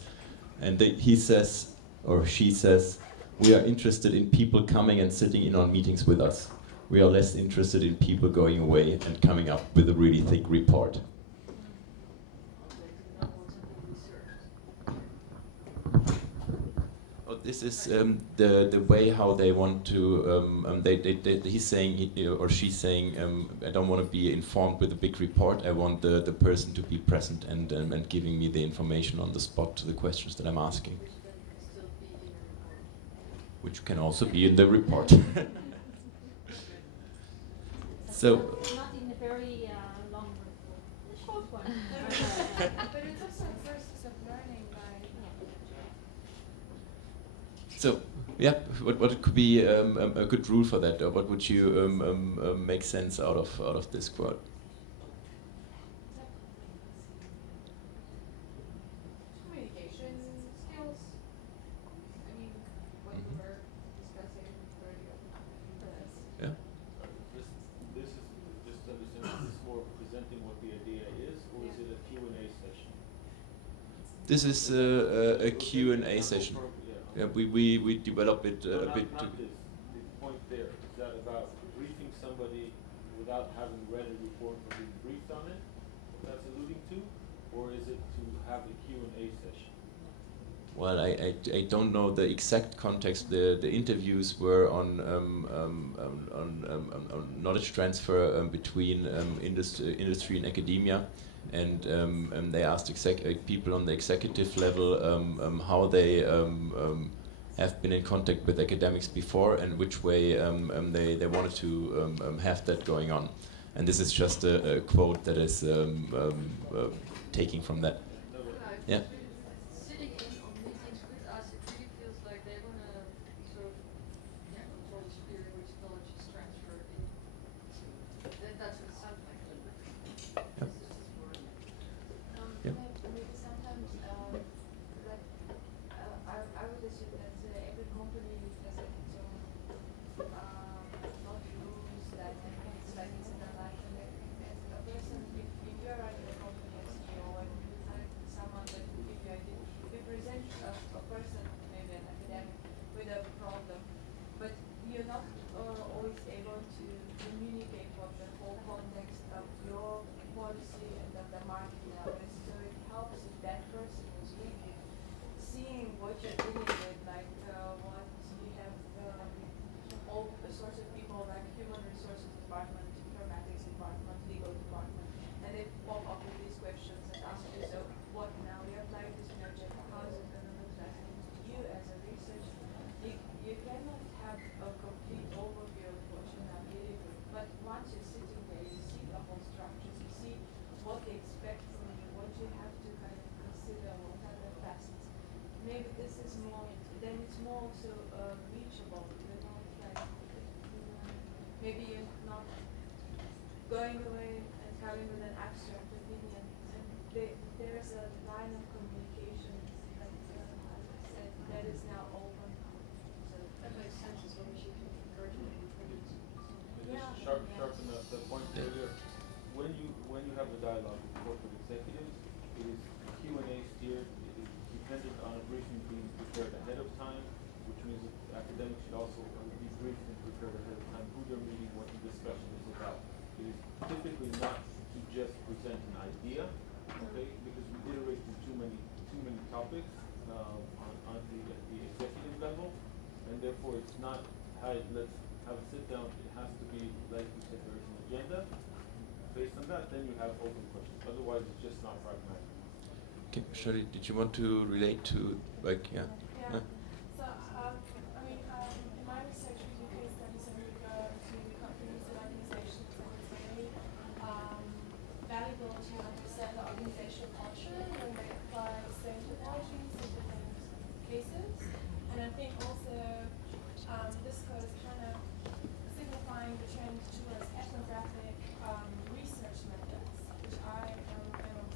And he says, or she says, we are interested in people coming and sitting in on meetings with us. We are less interested in people going away and coming up with a really thick report. This is the way how they want to. He's saying or she's saying, I don't want to be informed with a big report. I want the person to be present and giving me the information on the spot to the questions that I'm asking. Which can also be in the report. So. Not in a very long report. A short one. But it's also a process of learning by. So, yeah, what could be a good rule for that, or what would you make sense out of this quote? Communication skills. I mean, what you were discussing earlier. Yeah. This is just to understand. Is this more presenting what the idea is, or is it a Q&A session? This is a Q&A session. Yeah, we develop it a bit. Not this. The point there is that about briefing somebody without having read a report or being briefed on it. What that's alluding to, or is it to have a Q&A session? Well, I don't know the exact context. The interviews were on knowledge transfer between industry and academia, and they asked people on the executive level how they have been in contact with academics before and which way they wanted to have that going on. And this is just a quote that is taking from that. Yeah. Sitting in on meetings with us, it really feels like they want to sort of control the sphere in which knowledge is transferred. That's what it sounds like. Yeah. Maybe sometimes, like, I would assume that every company has like its own not rules that it's like it's in a life, and a person, if you're running a company as CEO and you have someone that will give you idea, you present a person, maybe an academic, with a problem, but you're not always able to communicate what the whole context of your policy and of the market now is. So it helps if that person is really seeing what you're dealing with, like what you have all the sorts of people like human resources department, informatics department, legal department, and they pop up with these questions and ask you, so what now? We apply this project, how is it going to look like? And you as a researcher, you cannot have a complete overview of what you're now dealing with, but once you're sitting there, you see the whole structures, you see what they expect from you, what you have to kind of consider, what are the facets. Maybe this is more, then it's more also reachable. You're not like, maybe you're not going away and coming with an abstract opinion. And there's a line of communication, like as I said, that is now open. So That makes sense as long as you can encourage them. Sharpen up the point earlier. prepared ahead of time who they're meeting, what the discussion is about. It is typically not to just present an idea, okay, because we iterate through too many topics on the executive level, and therefore it's not, hey, let's have a sit down. It has to be, like you said, there is an agenda. Based on that, then you have open questions. Otherwise, it's just not pragmatic. Okay, Shirley, did you want to relate to, like, yeah? Yeah. So, I mean, in my research, we do case studies and we go to companies and organizations, and it's very valuable to understand the organizational culture when they apply the same technologies in different cases. And I think also this code is kind of signifying the trend towards ethnographic research methods, which I am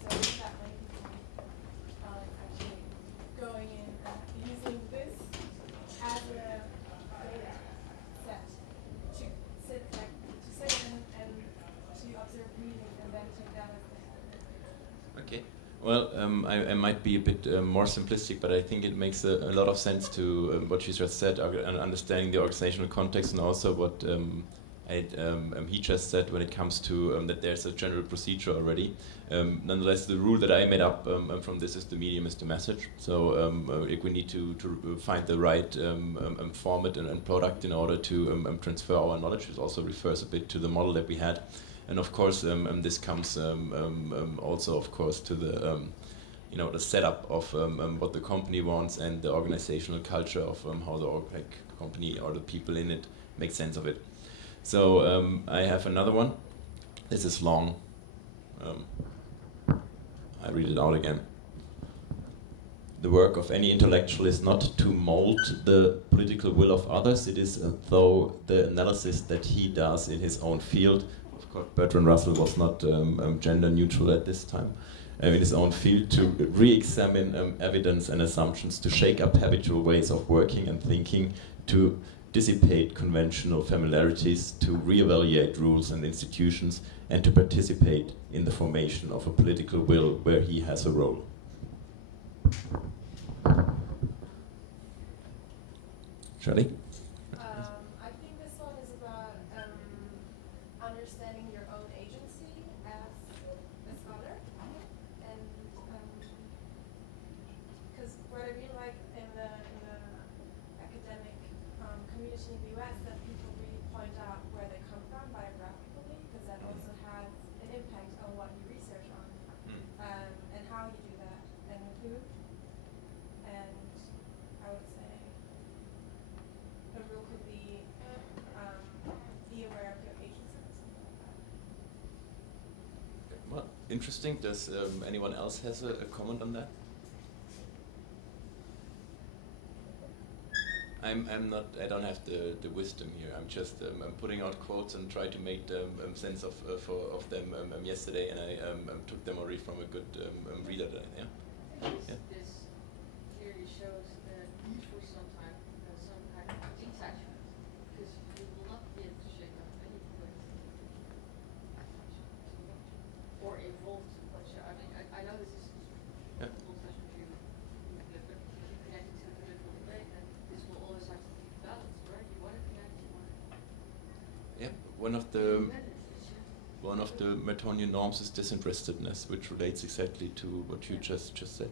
observing that many people are actually going in and using this as a data set to sit in and to observe meetings and then take that as the Okay. Well, I might be a bit more simplistic, but I think it makes a lot of sense to what you just said, and understanding the organizational context, and also what he just said when it comes to that there's a general procedure already. Nonetheless, the rule that I made up from this is the medium is the message. So if we need to find the right format and product in order to transfer our knowledge, it also refers a bit to the model that we had. And of course, this comes also, of course, to the the setup of what the company wants and the organizational culture of how the company or the people in it make sense of it. So I have another one. This is long. I read it out again. The work of any intellectual is not to mold the political will of others. It is though the analysis that he does in his own field. Of course, Bertrand Russell was not gender neutral at this time. In his own field, to re-examine evidence and assumptions, to shake up habitual ways of working and thinking, to dissipate conventional familiarities, to re-evaluate rules and institutions, and to participate in the formation of a political will where he has a role. Shirley? I think this one is about understanding your own agency as a scholar, and because what I really like in the academic community in the US, that people really point out where they come from biographically, because that also has an impact on what you research on, and how you do that, and with who. And I would say a rule could be aware of your agency or something like that. Well, interesting. Does anyone else has a comment on that? I'm not. I don't have the wisdom here. I'm just I'm putting out quotes and try to make sense of them yesterday, and I took them already from a good reader. Yeah. Yeah. This clearly shows that for some time there's some kind of detachment, because you will not be able to shake up any political or involved too much. I mean, I know this is Yeah. old-fashioned view, but if you connect it to the political debate, then this will always have to be balanced, right? You want to connect, you want to. Yeah. One of the Mertonian norms is disinterestedness, which relates exactly to what you just said.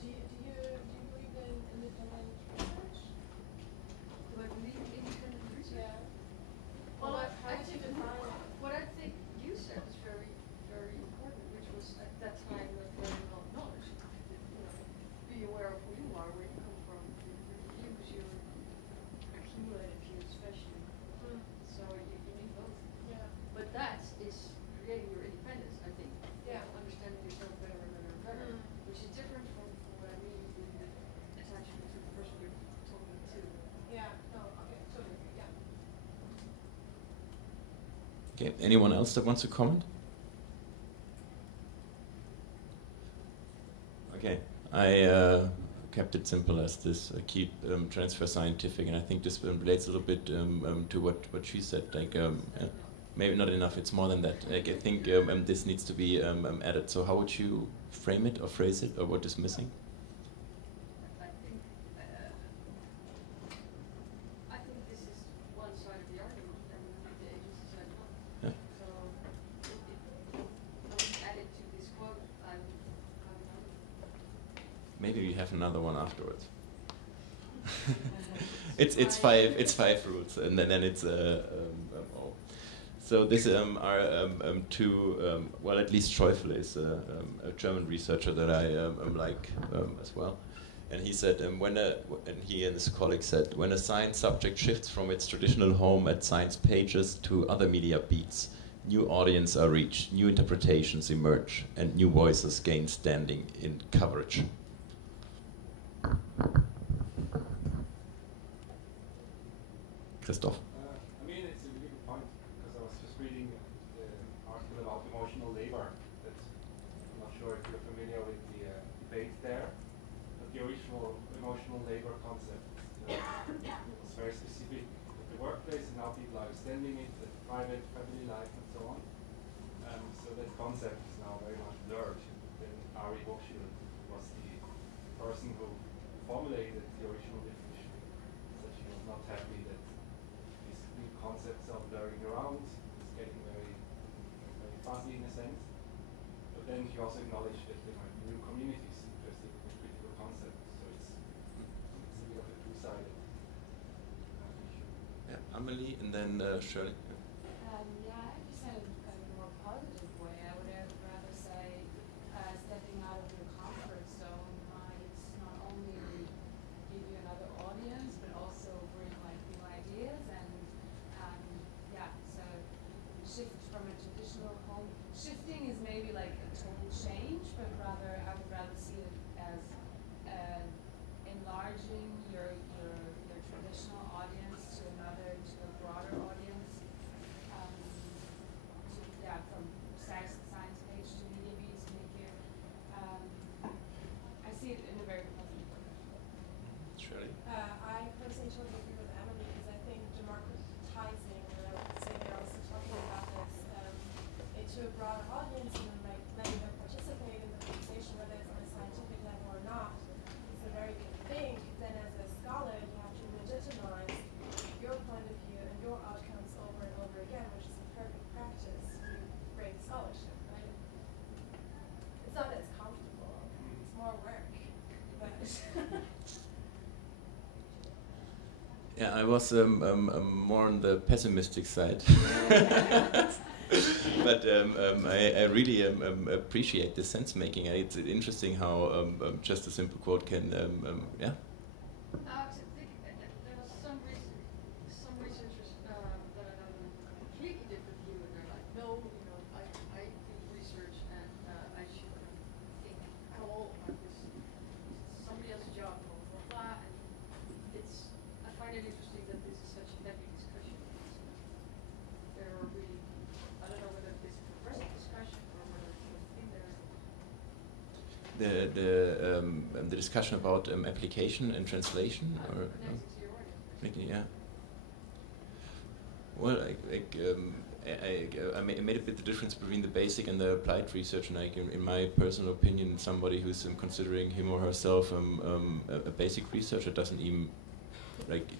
Do you believe in independent research? Do I believe in independent research? Yeah. Well, How would you define it? what I think you said is very, very important, which was at that time not very well knowledge. Be aware of who you are, where you come from, your views, your accumulated views, especially. So you need both. Yeah. But that is creating your independence, I think. Yeah. Understanding yourself better and better and better, which is different from what I mean with the attachment to the person you're talking to. Yeah. No. Okay. Totally. Yeah. Okay. Anyone else that wants to comment? Okay. I kept it simple as this. Keep transfer scientific, and I think this relates a little bit to what she said. Like maybe not enough. It's more than that. Like I think this needs to be added. So how would you frame it or phrase it, or what is missing? I think this is one we have another one afterwards. it's five rules, and then it's oh. So this are two. Well, at least Schäufele is a German researcher that I like as well. And he said, and he and his colleagues said, when a science subject shifts from its traditional home at science pages to other media beats, new audiences are reached, new interpretations emerge, and new voices gain standing in coverage. Christoph. I mean, it's a really good point, because I was just reading the article about emotional labor. That I'm not sure if you're familiar with the debate there, but the original emotional labor concept was very specific at the workplace, and now people are extending it to private family life and so on. So that concept is now very much blurred. Then Ari Hochschild was the person who formulated the original definition, so she was not happy that these new concepts are blurring around. It's getting very, very fuzzy in a sense. But then she also acknowledged that there might be new communities interested in the critical concept. So it's a bit of a two-sided issue. Yeah, Amelie, and then Shirley. Yeah, I just had a more positive way. I would rather say stepping out of your comfort zone might not only give you another audience, but also bring like new ideas and yeah, so shift from a traditional home. Shifting is maybe like a total change, but rather I would rather see it as enlarging your traditional audience to a broader audience. Yeah, from science page to media beats, media. I see it in a very positive way. Shirley. I personally totally agree with Emily, because I think democratizing, or I would say they're also talking about this, it to a broader audience and like letting them participate in the conversation, whether it's on a scientific level or not, is a very good thing. Then as a scholar, you have to legitimize your point of view and your outcomes over and over again, which is a perfect practice to great scholarship, right? It's not as comfortable, it's more work, but Yeah, I was more on the pessimistic side. But I really appreciate the sense making. It's interesting how just a simple quote can, yeah. I think there was some researchers that I know with a completely different view, and they're like, no, I do research and I should think at all about this. It's somebody else's job, blah blah blah. And I find it interesting that this is such a heavy discussion. There are really, I don't know whether this is a progressive discussion or whether it's just in there. The discussion about application and translation, or yeah. Well, I made a bit the difference between the basic and the applied research, and in my personal opinion, somebody who's considering him or herself a basic researcher doesn't even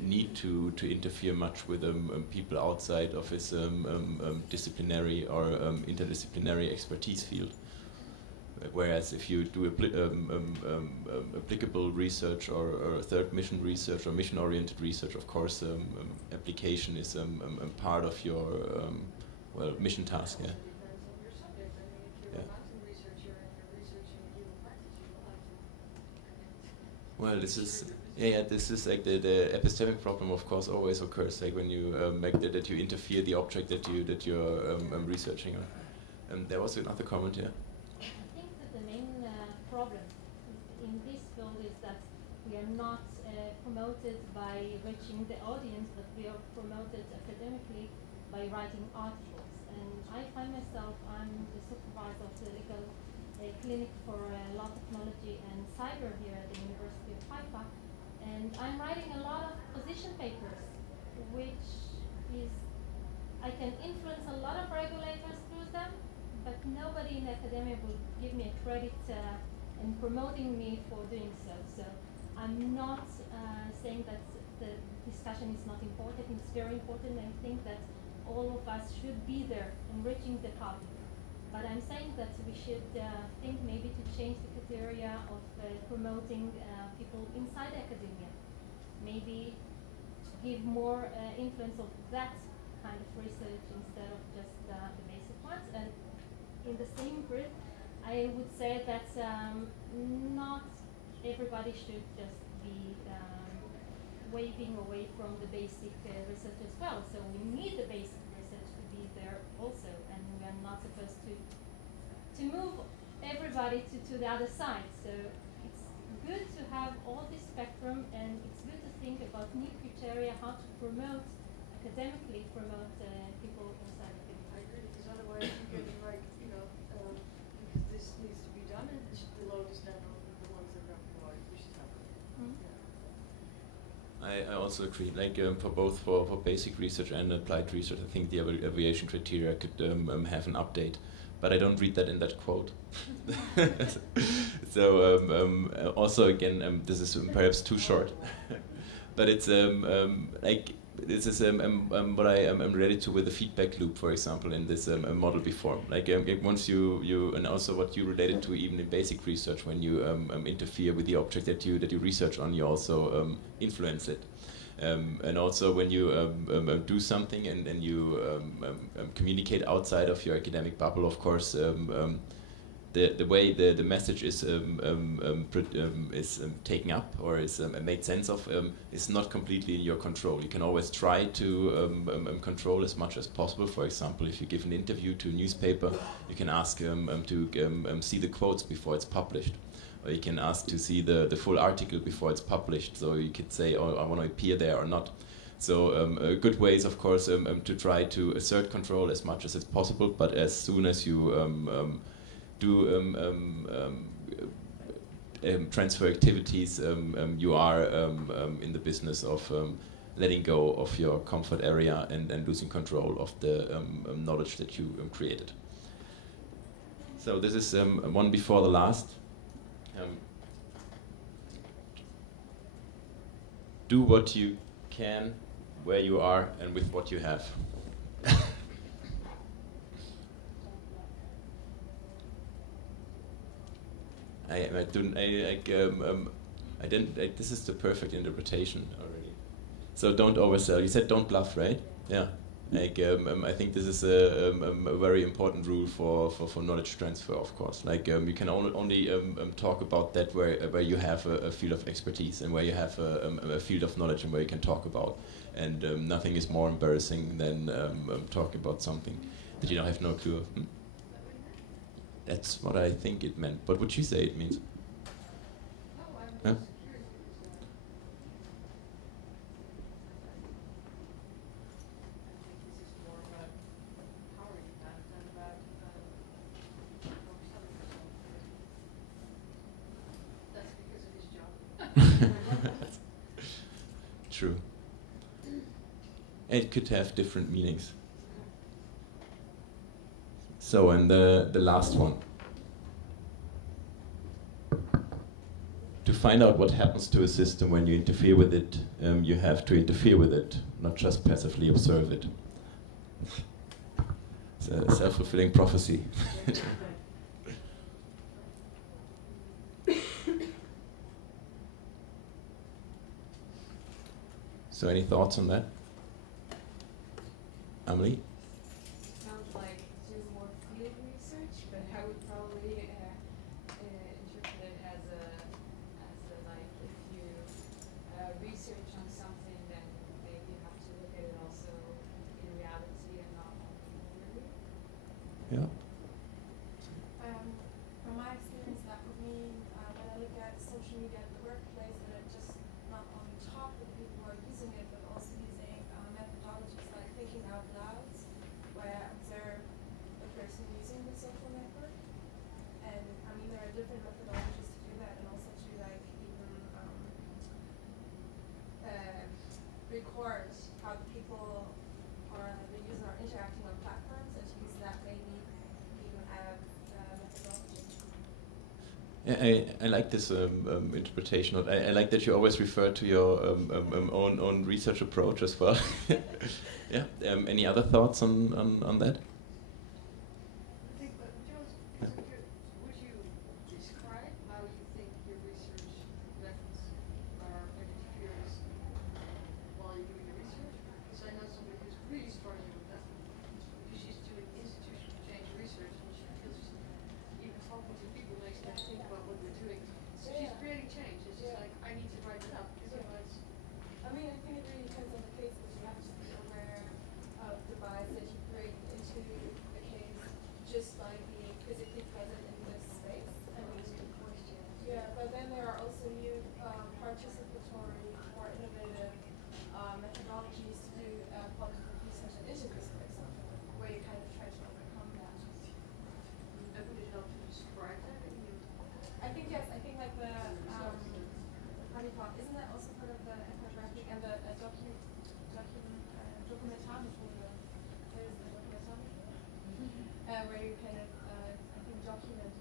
need to interfere much with people outside of his disciplinary or interdisciplinary expertise field. Whereas if you do applicable research or third mission research or mission-oriented research, of course, application is part of your mission task. Yeah. Well, this is this is like the epistemic problem. Of course, always occurs like when you that you interfere the object that you're researching on. There was another comment here. Problem in this field is that we are not promoted by reaching the audience, but we are promoted academically by writing articles. And I find myself, I'm the supervisor of the legal clinic for law technology and cyber here at the University of Haifa, and I'm writing a lot of position papers, which is, I can influence a lot of regulators through them, but nobody in academia will give me a credit in promoting me for doing so. So I'm not saying that the discussion is not important. It's very important. I think that all of us should be there enriching the public. but I'm saying that we should think maybe to change the criteria of promoting people inside academia. Maybe give more influence of that kind of research instead of just the basic ones. And in the same breath, I would say that not everybody should just be waving away from the basic research as well. So we need the basic research to be there also, and we are not supposed to move everybody to the other side. So it's good to have all this spectrum, and it's good to think about new criteria, how to academically promote people inside academia. I agree, because otherwise you get like, because this needs to be done, and the load is then on the ones that don't provide, we should have it. I also agree. Like for both for basic research and applied research, I think the evaluation criteria could have an update, but I don't read that in that quote. So also again, this is perhaps too short, but it's like this is what I am related to with the feedback loop, for example, in this model before. Like once you and also what you related to even in basic research, when you interfere with the object that you research on, you also influence it. And also when you do something and you communicate outside of your academic bubble, of course, the way the message is taken up or is made sense of is not completely in your control. You can always try to control as much as possible. For example, if you give an interview to a newspaper, you can ask to see the quotes before it's published. Or you can ask to see the full article before it's published. So you could say, oh, I want to appear there or not. So good ways, of course, to try to assert control as much as it's possible. But as soon as you transfer activities, you are in the business of letting go of your comfort area and losing control of the knowledge that you created. So this is one before the last. Do what you can, where you are, and with what you have. This is the perfect interpretation already. So don't oversell. You said don't bluff, right? Yeah. Like I think this is a very important rule for knowledge transfer, of course. Like you can only talk about that where you have a field of expertise and where you have a field of knowledge and where you can talk about. And nothing is more embarrassing than talking about something that you have no clue of. That's what I think it meant. What would you say it means? No, I'm huh? True. It could have different meanings. So, and the last one. To find out what happens to a system when you interfere with it, you have to interfere with it, not just passively observe it. It's a self-fulfilling prophecy. So any thoughts on that? Amelie? Sounds like do more field research, but I would probably interpret it as like if you research on something, then maybe you have to look at it also in reality and not only in theory. Yeah. From my experience, that would mean when I look at social media at the workplace, that I just not only talk with people who are using it, but also using methodologies like thinking out loud, where I observe the person using the social network. And I mean, there are different methodologies to do that, and also to like even record how the people or the user are interacting on platforms, and to use that maybe even as methodology. Yeah, I like this interpretation. I like that you always refer to your own research approach as well. Yeah. Any other thoughts on that? I think, but then there are also new participatory or innovative methodologies to do political research and interviews, for example, where you kind of try to overcome that. And would it help to describe that in your I think yes. I think like the how do you call it? Isn't that also part of the ethnographic and the documentarmethoden? What is the documentarmethoden? Where you kind of I think document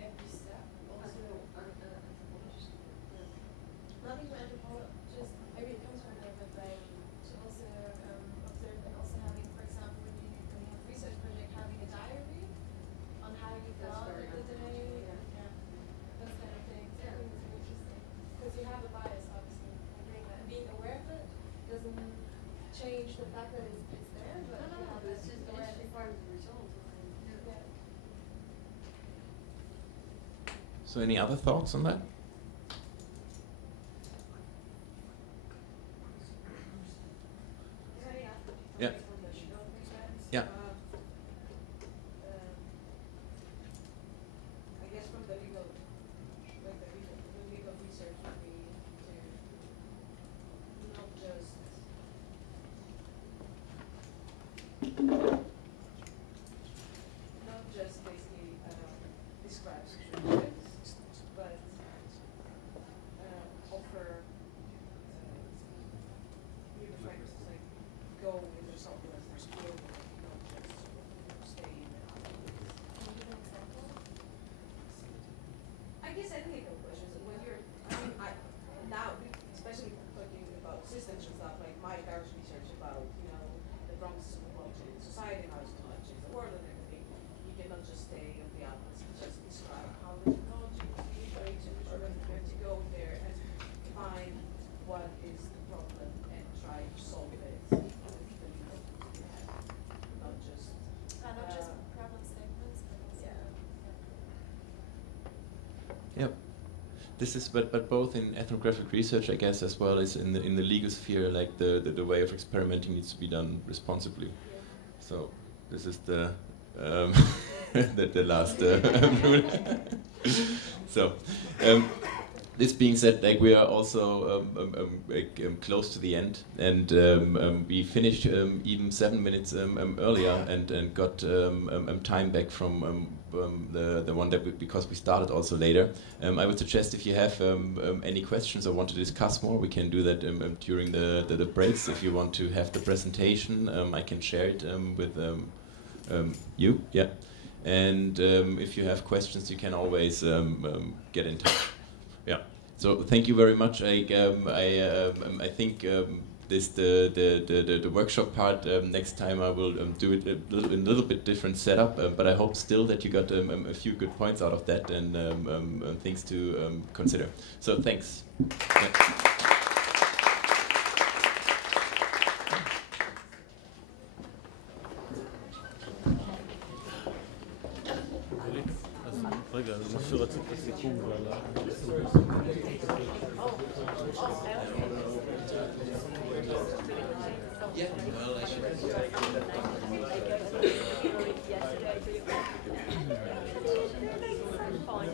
every step. Also, not even anthropologists. I mean, it comes from there, but like to also observe and also having, for example, when you have a research project, having a diary on how you felt very the day. helpful. Yeah. Those kind of things. I think it's really interesting because you have a bias, obviously. I think that being aware of it doesn't change the fact that it's there, but No, you have but it's just the awareness. part of the result. Yeah. So any other thoughts on that? Yeah. Yeah. I guess from the legal, like the legal research would be to not just basically describe situations, but offer new factors like go with the software as a skill, not just stay in the Can you give an example? I guess ethical questions when you're, now, especially talking about systems and stuff, like my direct research about, the promises of blockchain in society, how it's going to change the world and everything, you cannot just stay on the outputs and just describe how the technology is being very to you have to go there and find what is the problem and try to solve it with the legal tools you have, not just Not just problem statements, but also. Yep. This is, but both in ethnographic research, I guess, as well as in the legal sphere, like the way of experimenting needs to be done responsibly. So this is the the last rule. So. This being said, like we are also close to the end, and we finished even 7 minutes earlier, and got time back from the one that because we started also later. I would suggest if you have any questions or want to discuss more, we can do that during the breaks. If you want to have the presentation, I can share it with you. Yeah, and if you have questions, you can always get in touch. Yeah. So thank you very much. I think this the workshop part. Next time I will do it in a little bit different setup. But I hope still that you got a few good points out of that and things to consider. So thanks. Yeah. רגע, זה מה שרצית לסיכום ועלה. Yeah, well, I should. Fine.